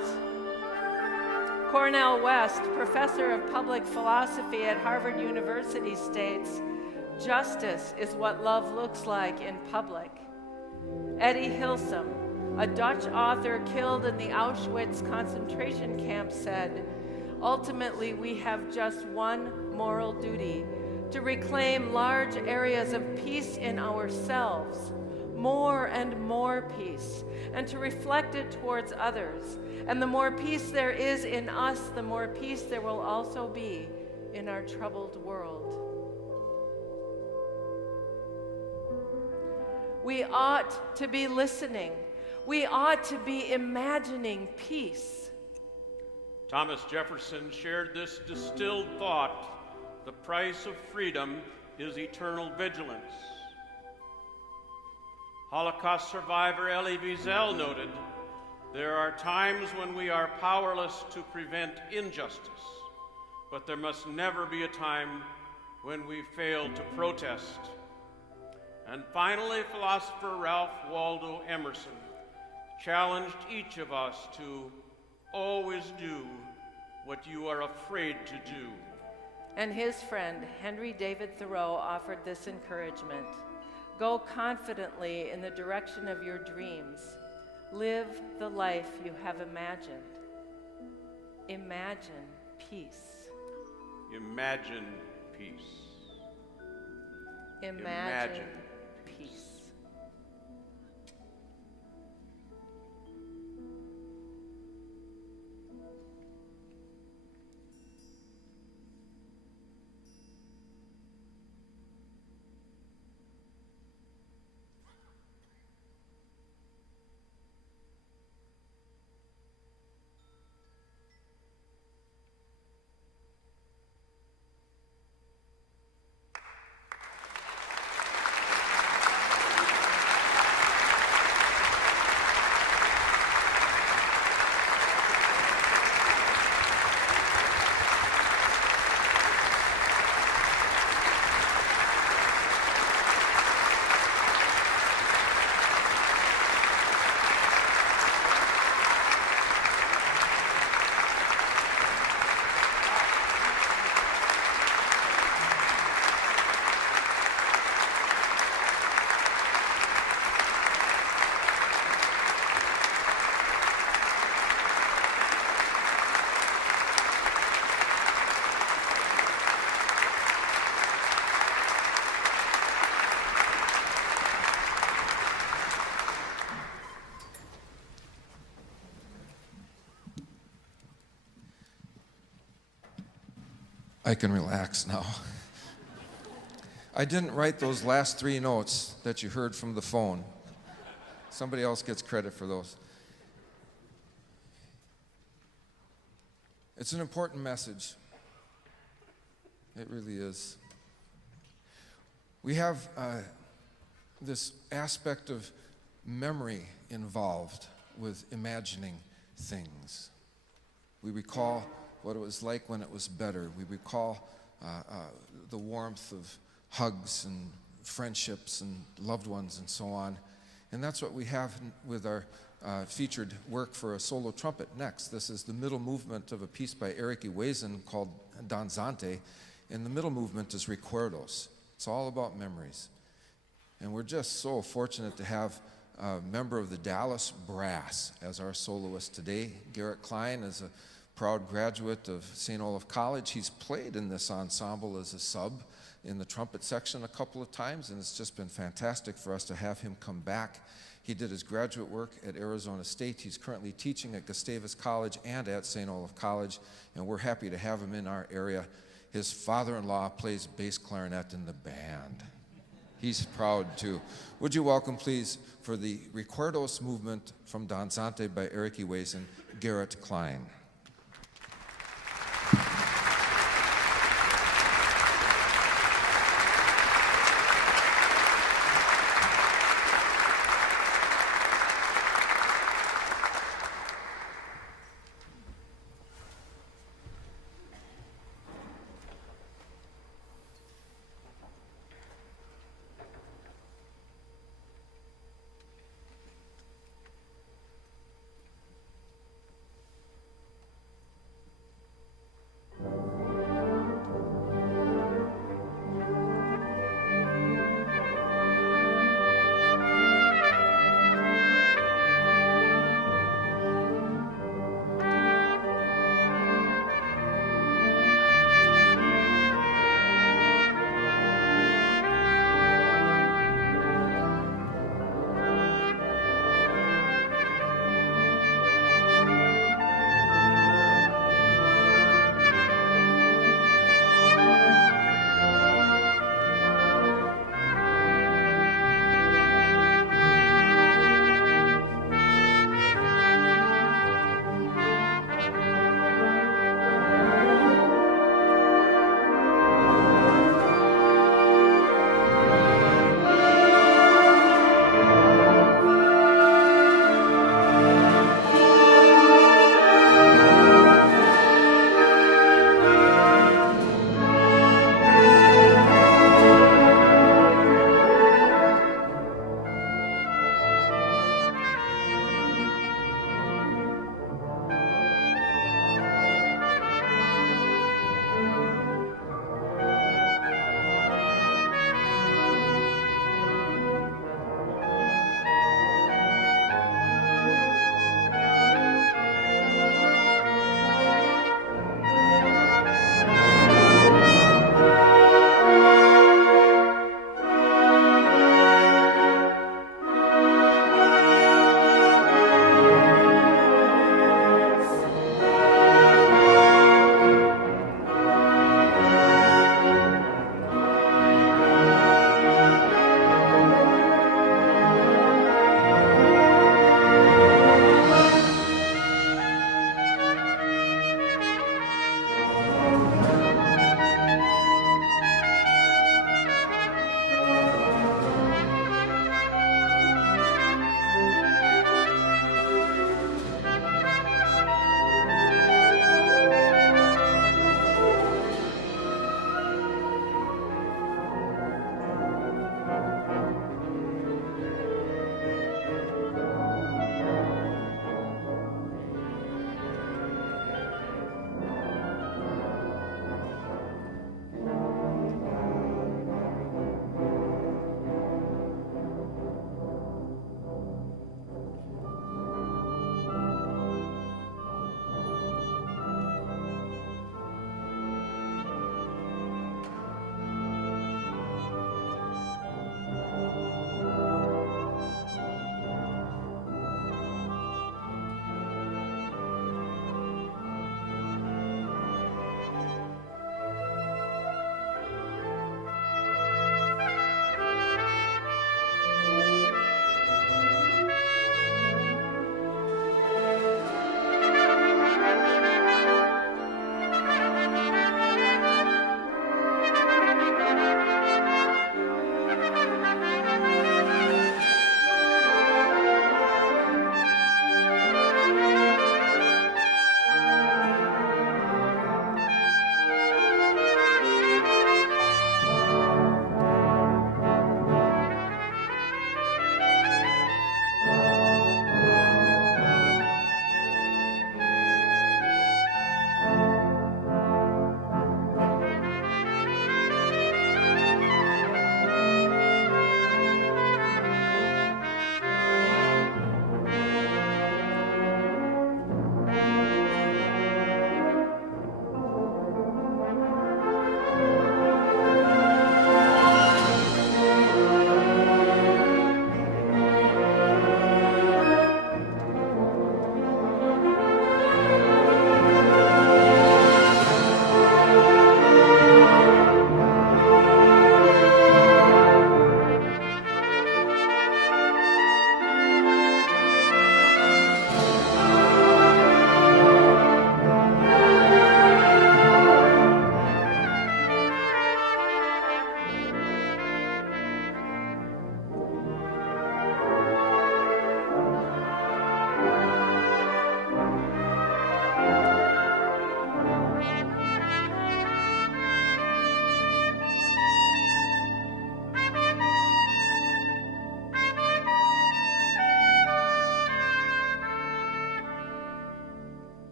Cornell West, professor of public philosophy at Harvard University, states, "Justice is what love looks like in public." Eddie Hilsum, a Dutch author killed in the Auschwitz concentration camp, said, "Ultimately, we have just one moral duty, to reclaim large areas of peace in ourselves, more and more peace, and to reflect it towards others. And the more peace there is in us, the more peace there will also be in our troubled world." We ought to be listening. We ought to be imagining peace. Thomas Jefferson shared this distilled thought: the price of freedom is eternal vigilance. Holocaust survivor Elie Wiesel noted, "There are times when we are powerless to prevent injustice, but there must never be a time when we fail to protest." And finally, philosopher Ralph Waldo Emerson challenged each of us to always do what you are afraid to do. And his friend, Henry David Thoreau, offered this encouragement: "Go confidently in the direction of your dreams. Live the life you have imagined. Imagine peace." Imagine peace. Imagine peace. I can relax now. I didn't write those last 3 notes that you heard from the phone. Somebody else gets credit for those. It's an important message. It really is. We have this aspect of memory involved with imagining things. We recall what it was like when it was better. We recall the warmth of hugs and friendships and loved ones and so on. And that's what we have with our featured work for a solo trumpet next. This is the middle movement of a piece by Eric Iwezen called Danzante, and the middle movement is Recuerdos. It's all about memories. And we're just so fortunate to have a member of the Dallas Brass as our soloist today. Garrett Klein is a proud graduate of St. Olaf College. He's played in this ensemble as a sub in the trumpet section a couple of times, and it's just been fantastic for us to have him come back. He did his graduate work at Arizona State. He's currently teaching at Gustavus College and at St. Olaf College, and we're happy to have him in our area. His father-in-law plays bass clarinet in the band. He's proud too. Would you welcome, please, for the Recuerdos movement from Danzante by Eric Iwezen, Garrett Klein.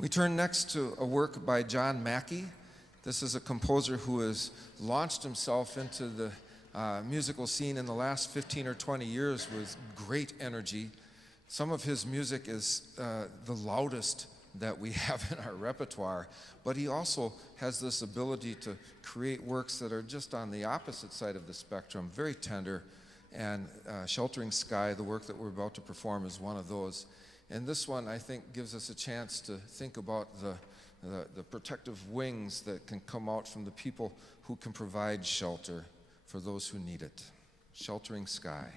We turn next to a work by John Mackey. This is a composer who has launched himself into the musical scene in the last 15 or 20 years with great energy. Some of his music is the loudest that we have in our repertoire, but he also has this ability to create works that are just on the opposite side of the spectrum, very tender, and Sheltering Sky, the work that we're about to perform, is one of those. And this one, I think, gives us a chance to think about the protective wings that can come out from the people who can provide shelter for those who need it. Sheltering Sky.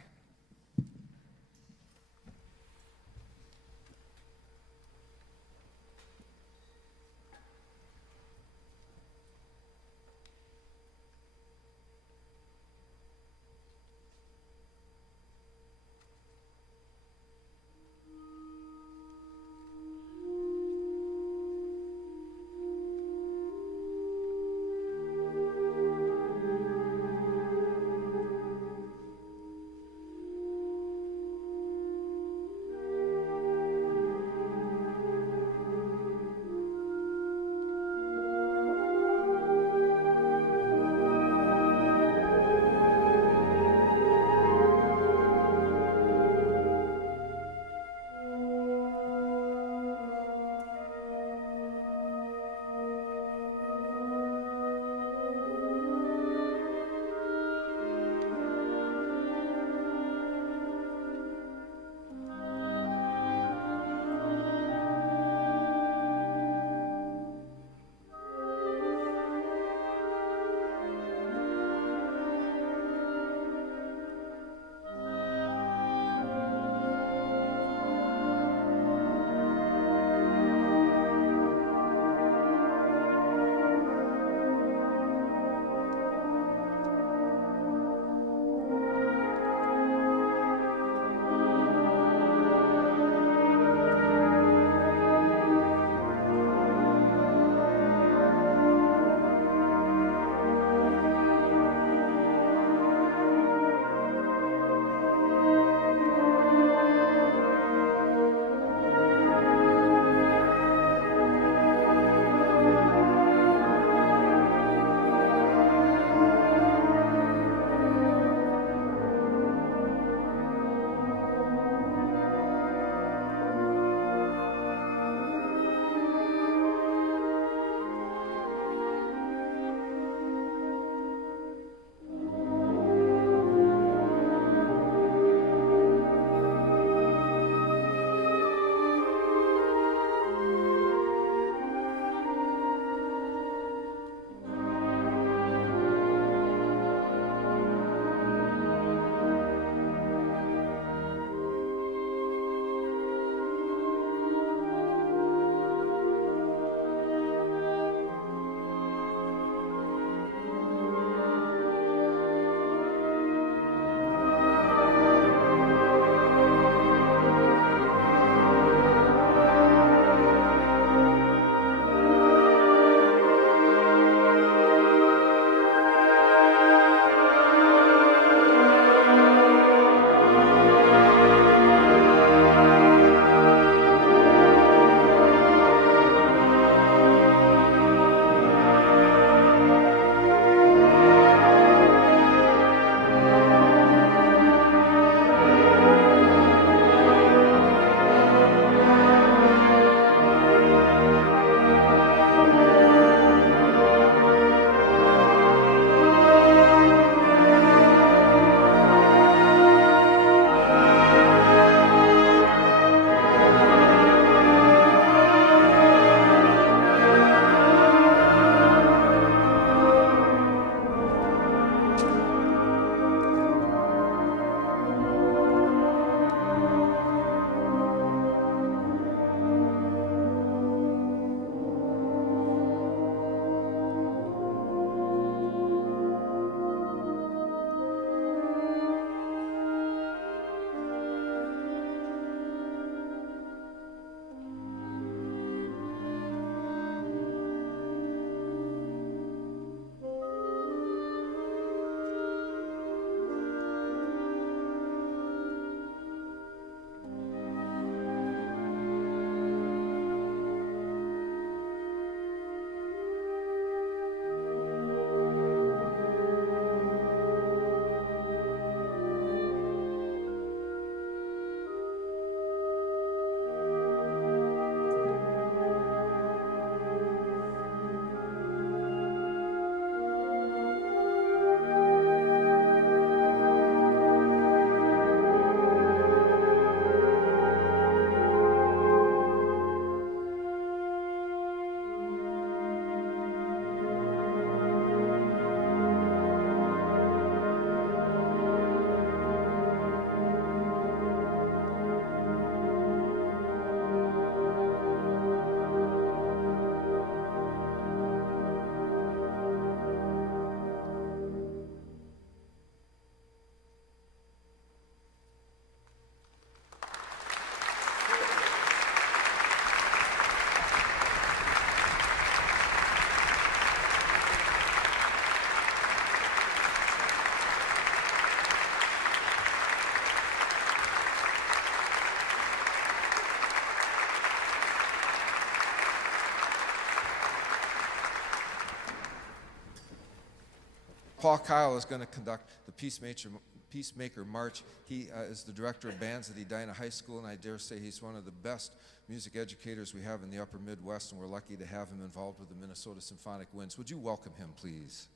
Paul Kyle is going to conduct the Peacemaker March. He is the director of bands at Edina High School, and I dare say he's one of the best music educators we have in the upper Midwest, and we're lucky to have him involved with the Minnesota Symphonic Winds. Would you welcome him, please?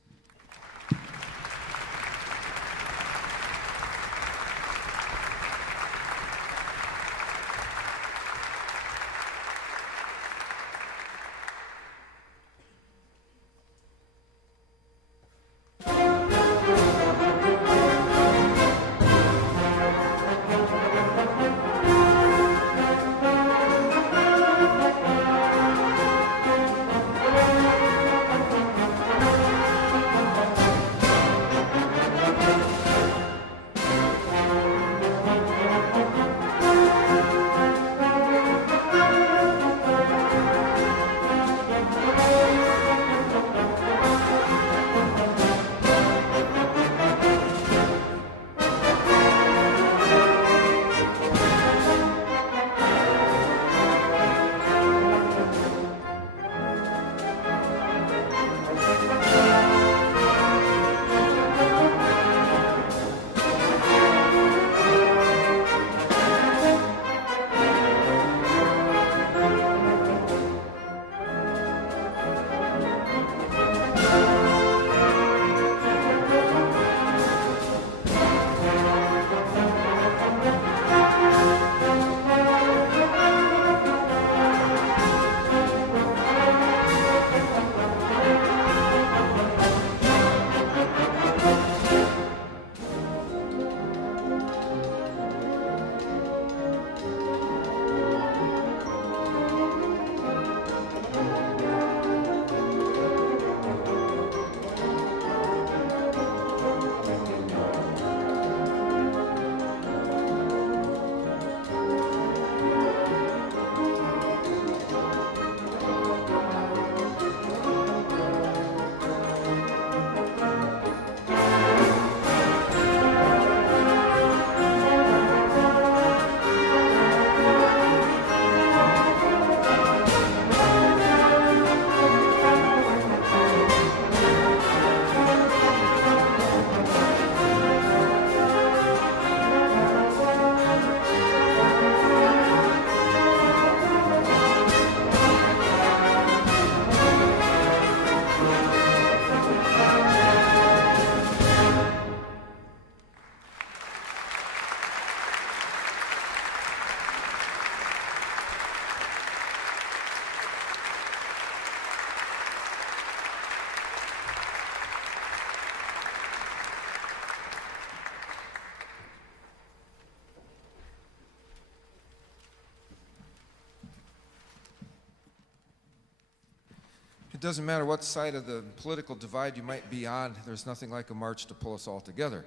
It doesn't matter what side of the political divide you might be on, there's nothing like a march to pull us all together.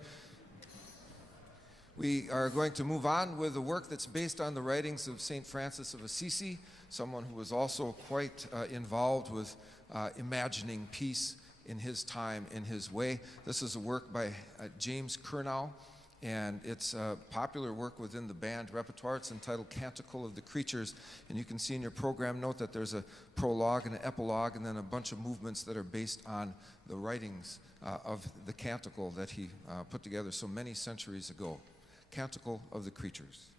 We are going to move on with a work that's based on the writings of St. Francis of Assisi, someone who was also quite involved with imagining peace in his time, in his way. This is a work by James Kurnow, and it's a popular work within the band repertoire. It's entitled Canticle of the Creatures, and you can see in your program note that there's a prologue and an epilogue and then a bunch of movements that are based on the writings of the canticle that he put together so many centuries ago. Canticle of the Creatures.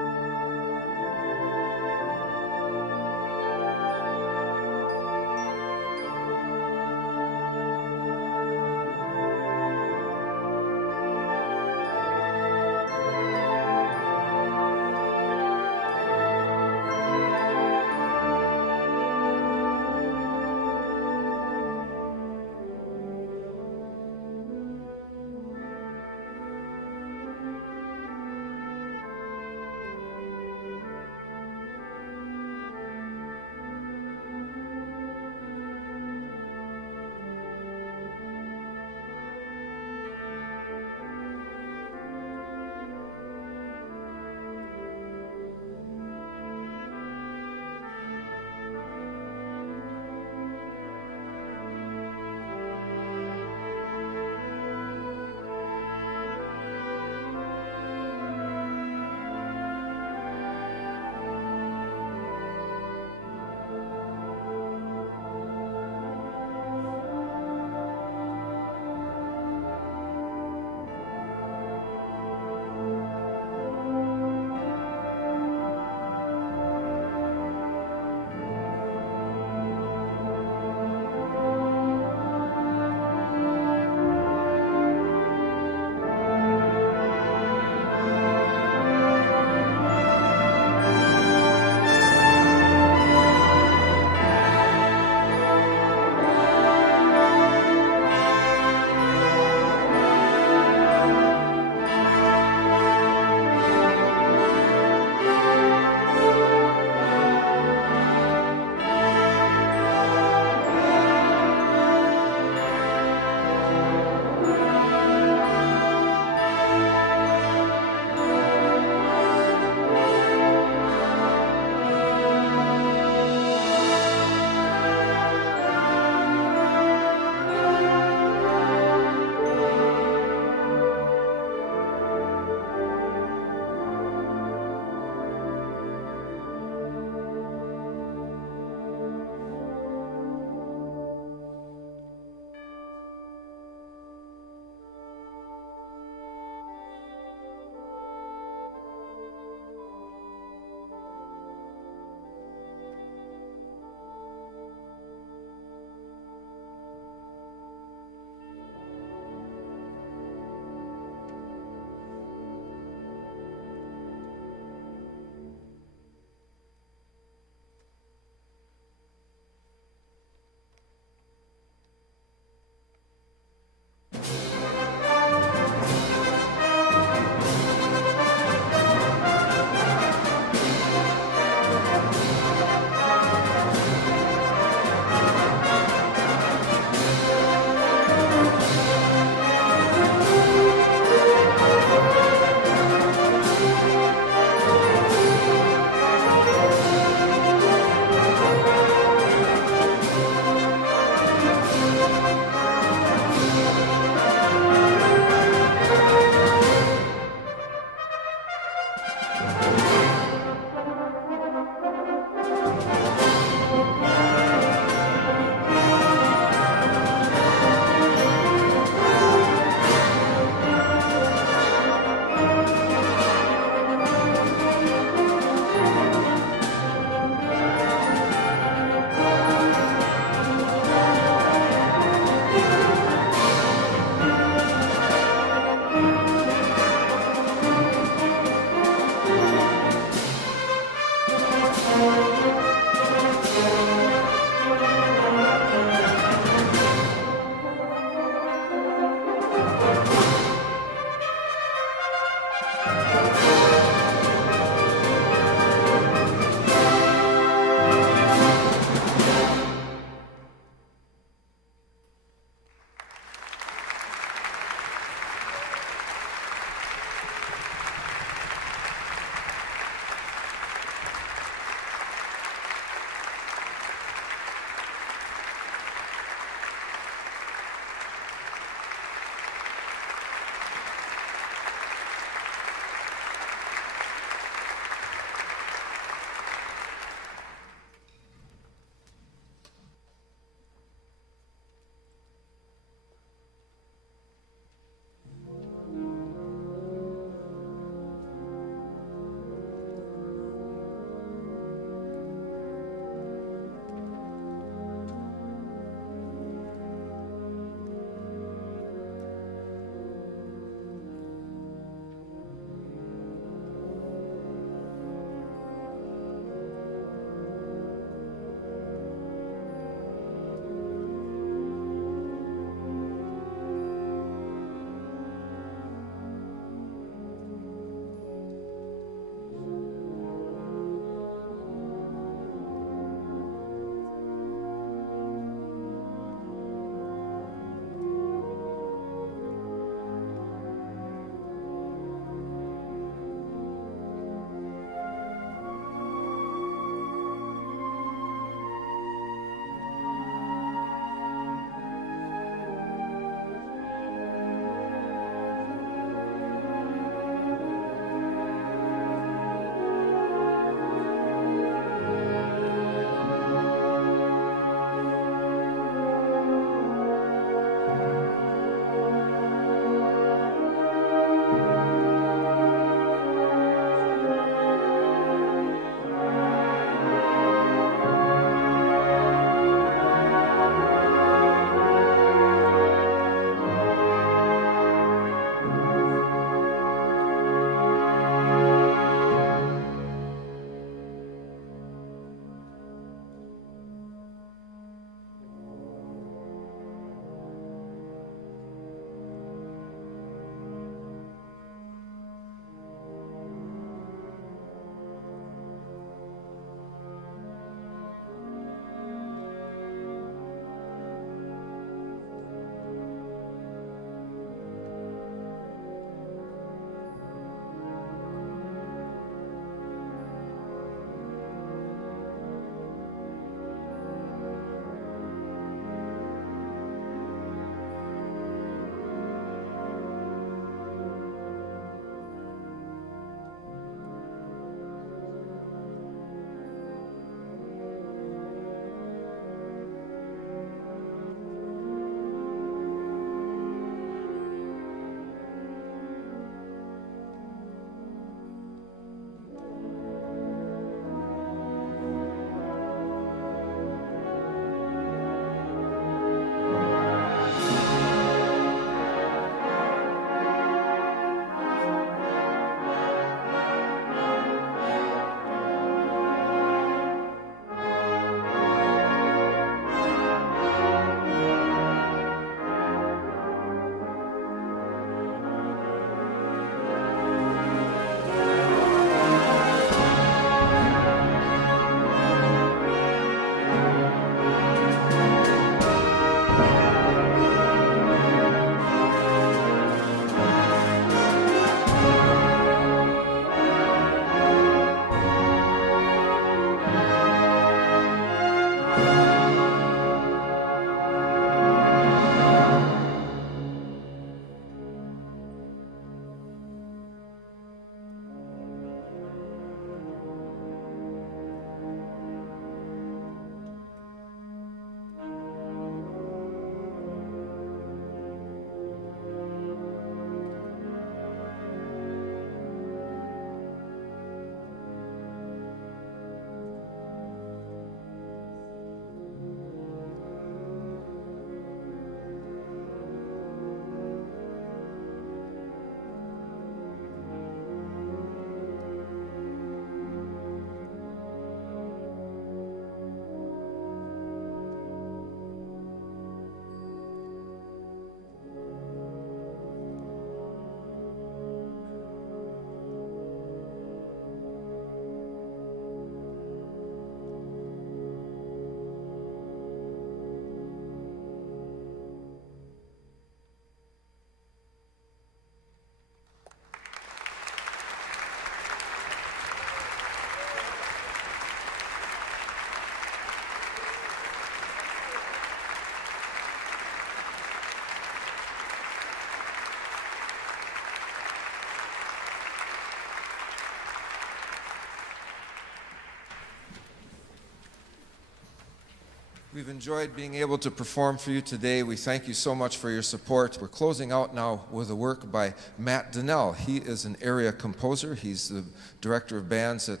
We've enjoyed being able to perform for you today. We thank you so much for your support. We're closing out now with a work by Matt Donnell. He is an area composer. He's the director of bands at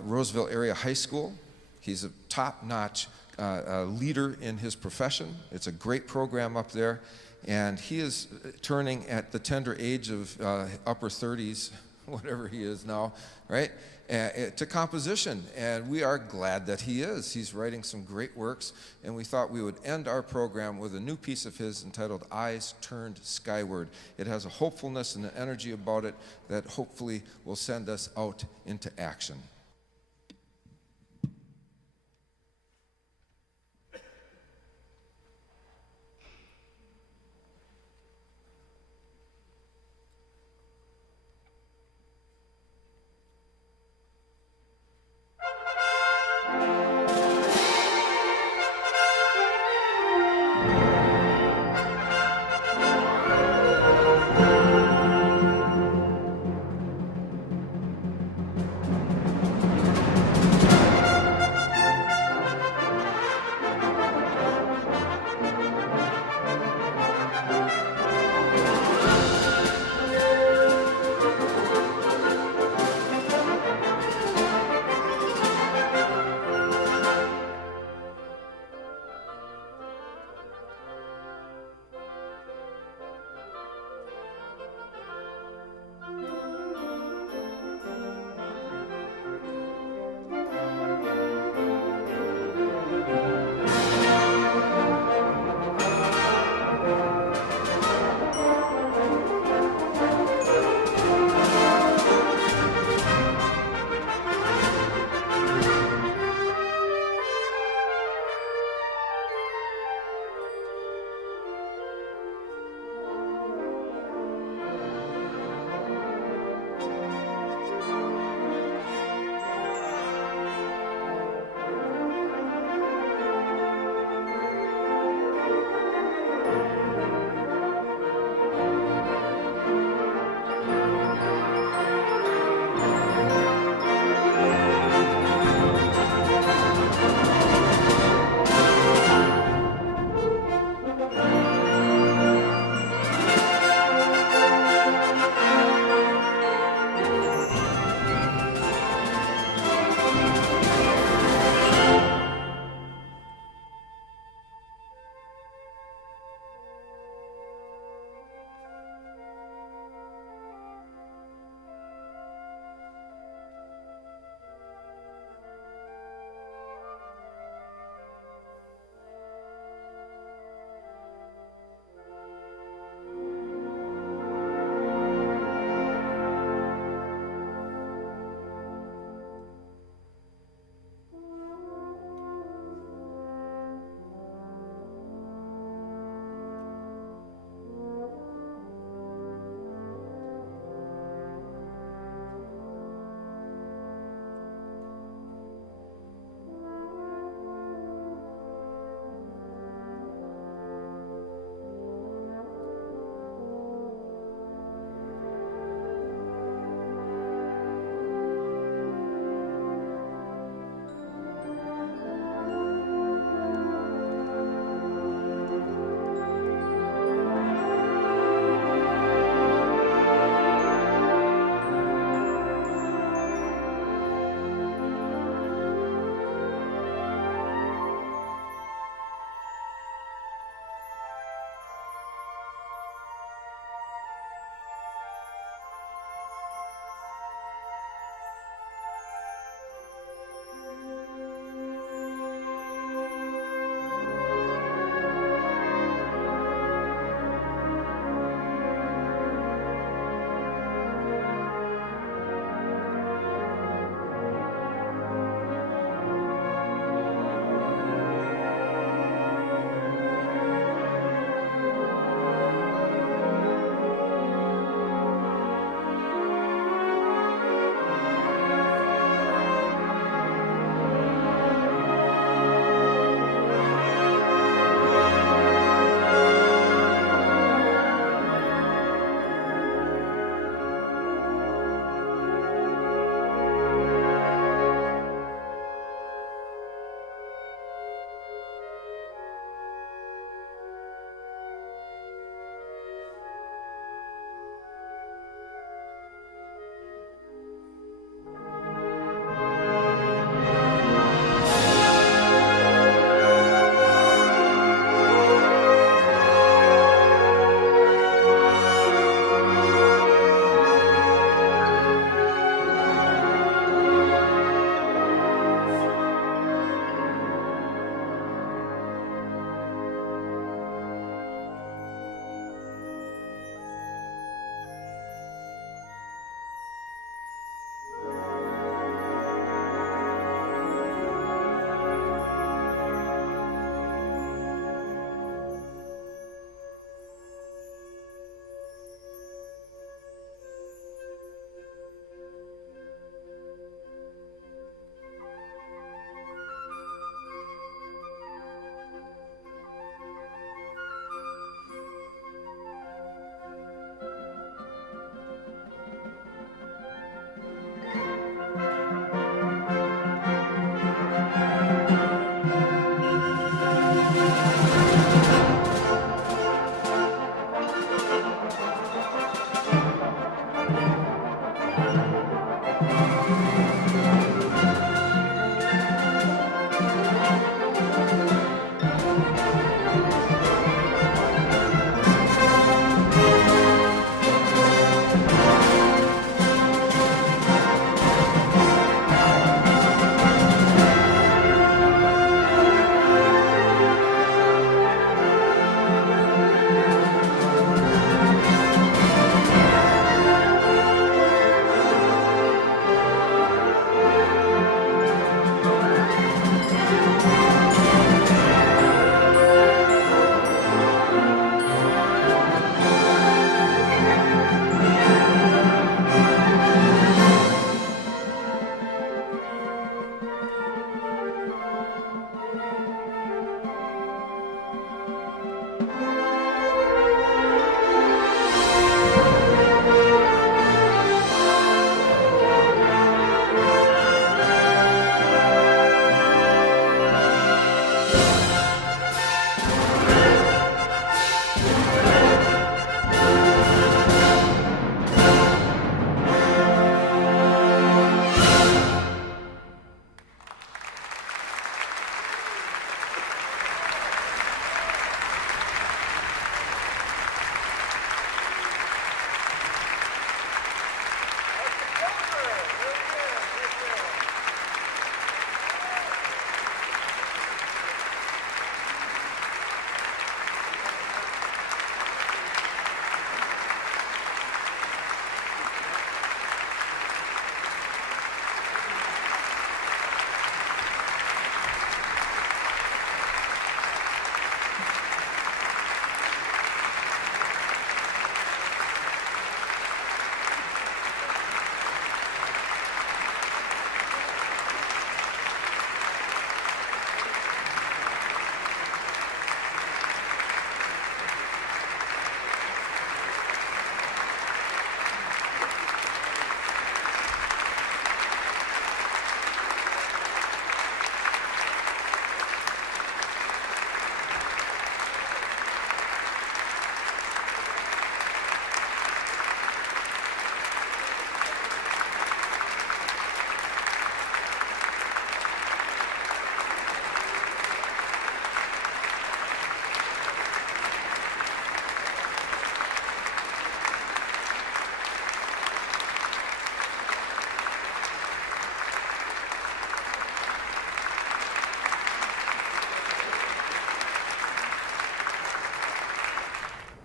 Roseville Area High School. He's a top-notch leader in his profession. It's a great program up there. And he is turning at the tender age of upper 30s, whatever he is now, right? To composition, and we are glad that he is. He's writing some great works, and we thought we would end our program with a new piece of his entitled Eyes Turned Skyward. It has a hopefulness and an energy about it that hopefully will send us out into action.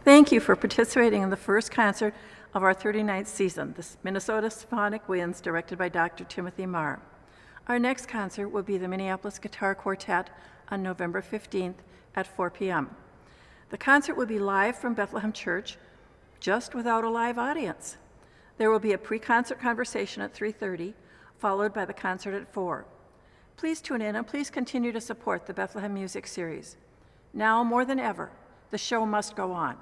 Thank you for participating in the first concert of our 39th season, the Minnesota Symphonic Winds, directed by Dr. Timothy Marr. Our next concert will be the Minneapolis Guitar Quartet on November 15th at 4 p.m. The concert will be live from Bethlehem Church, just without a live audience. There will be a pre-concert conversation at 3:30, followed by the concert at 4. Please tune in and please continue to support the Bethlehem Music Series. Now more than ever, the show must go on.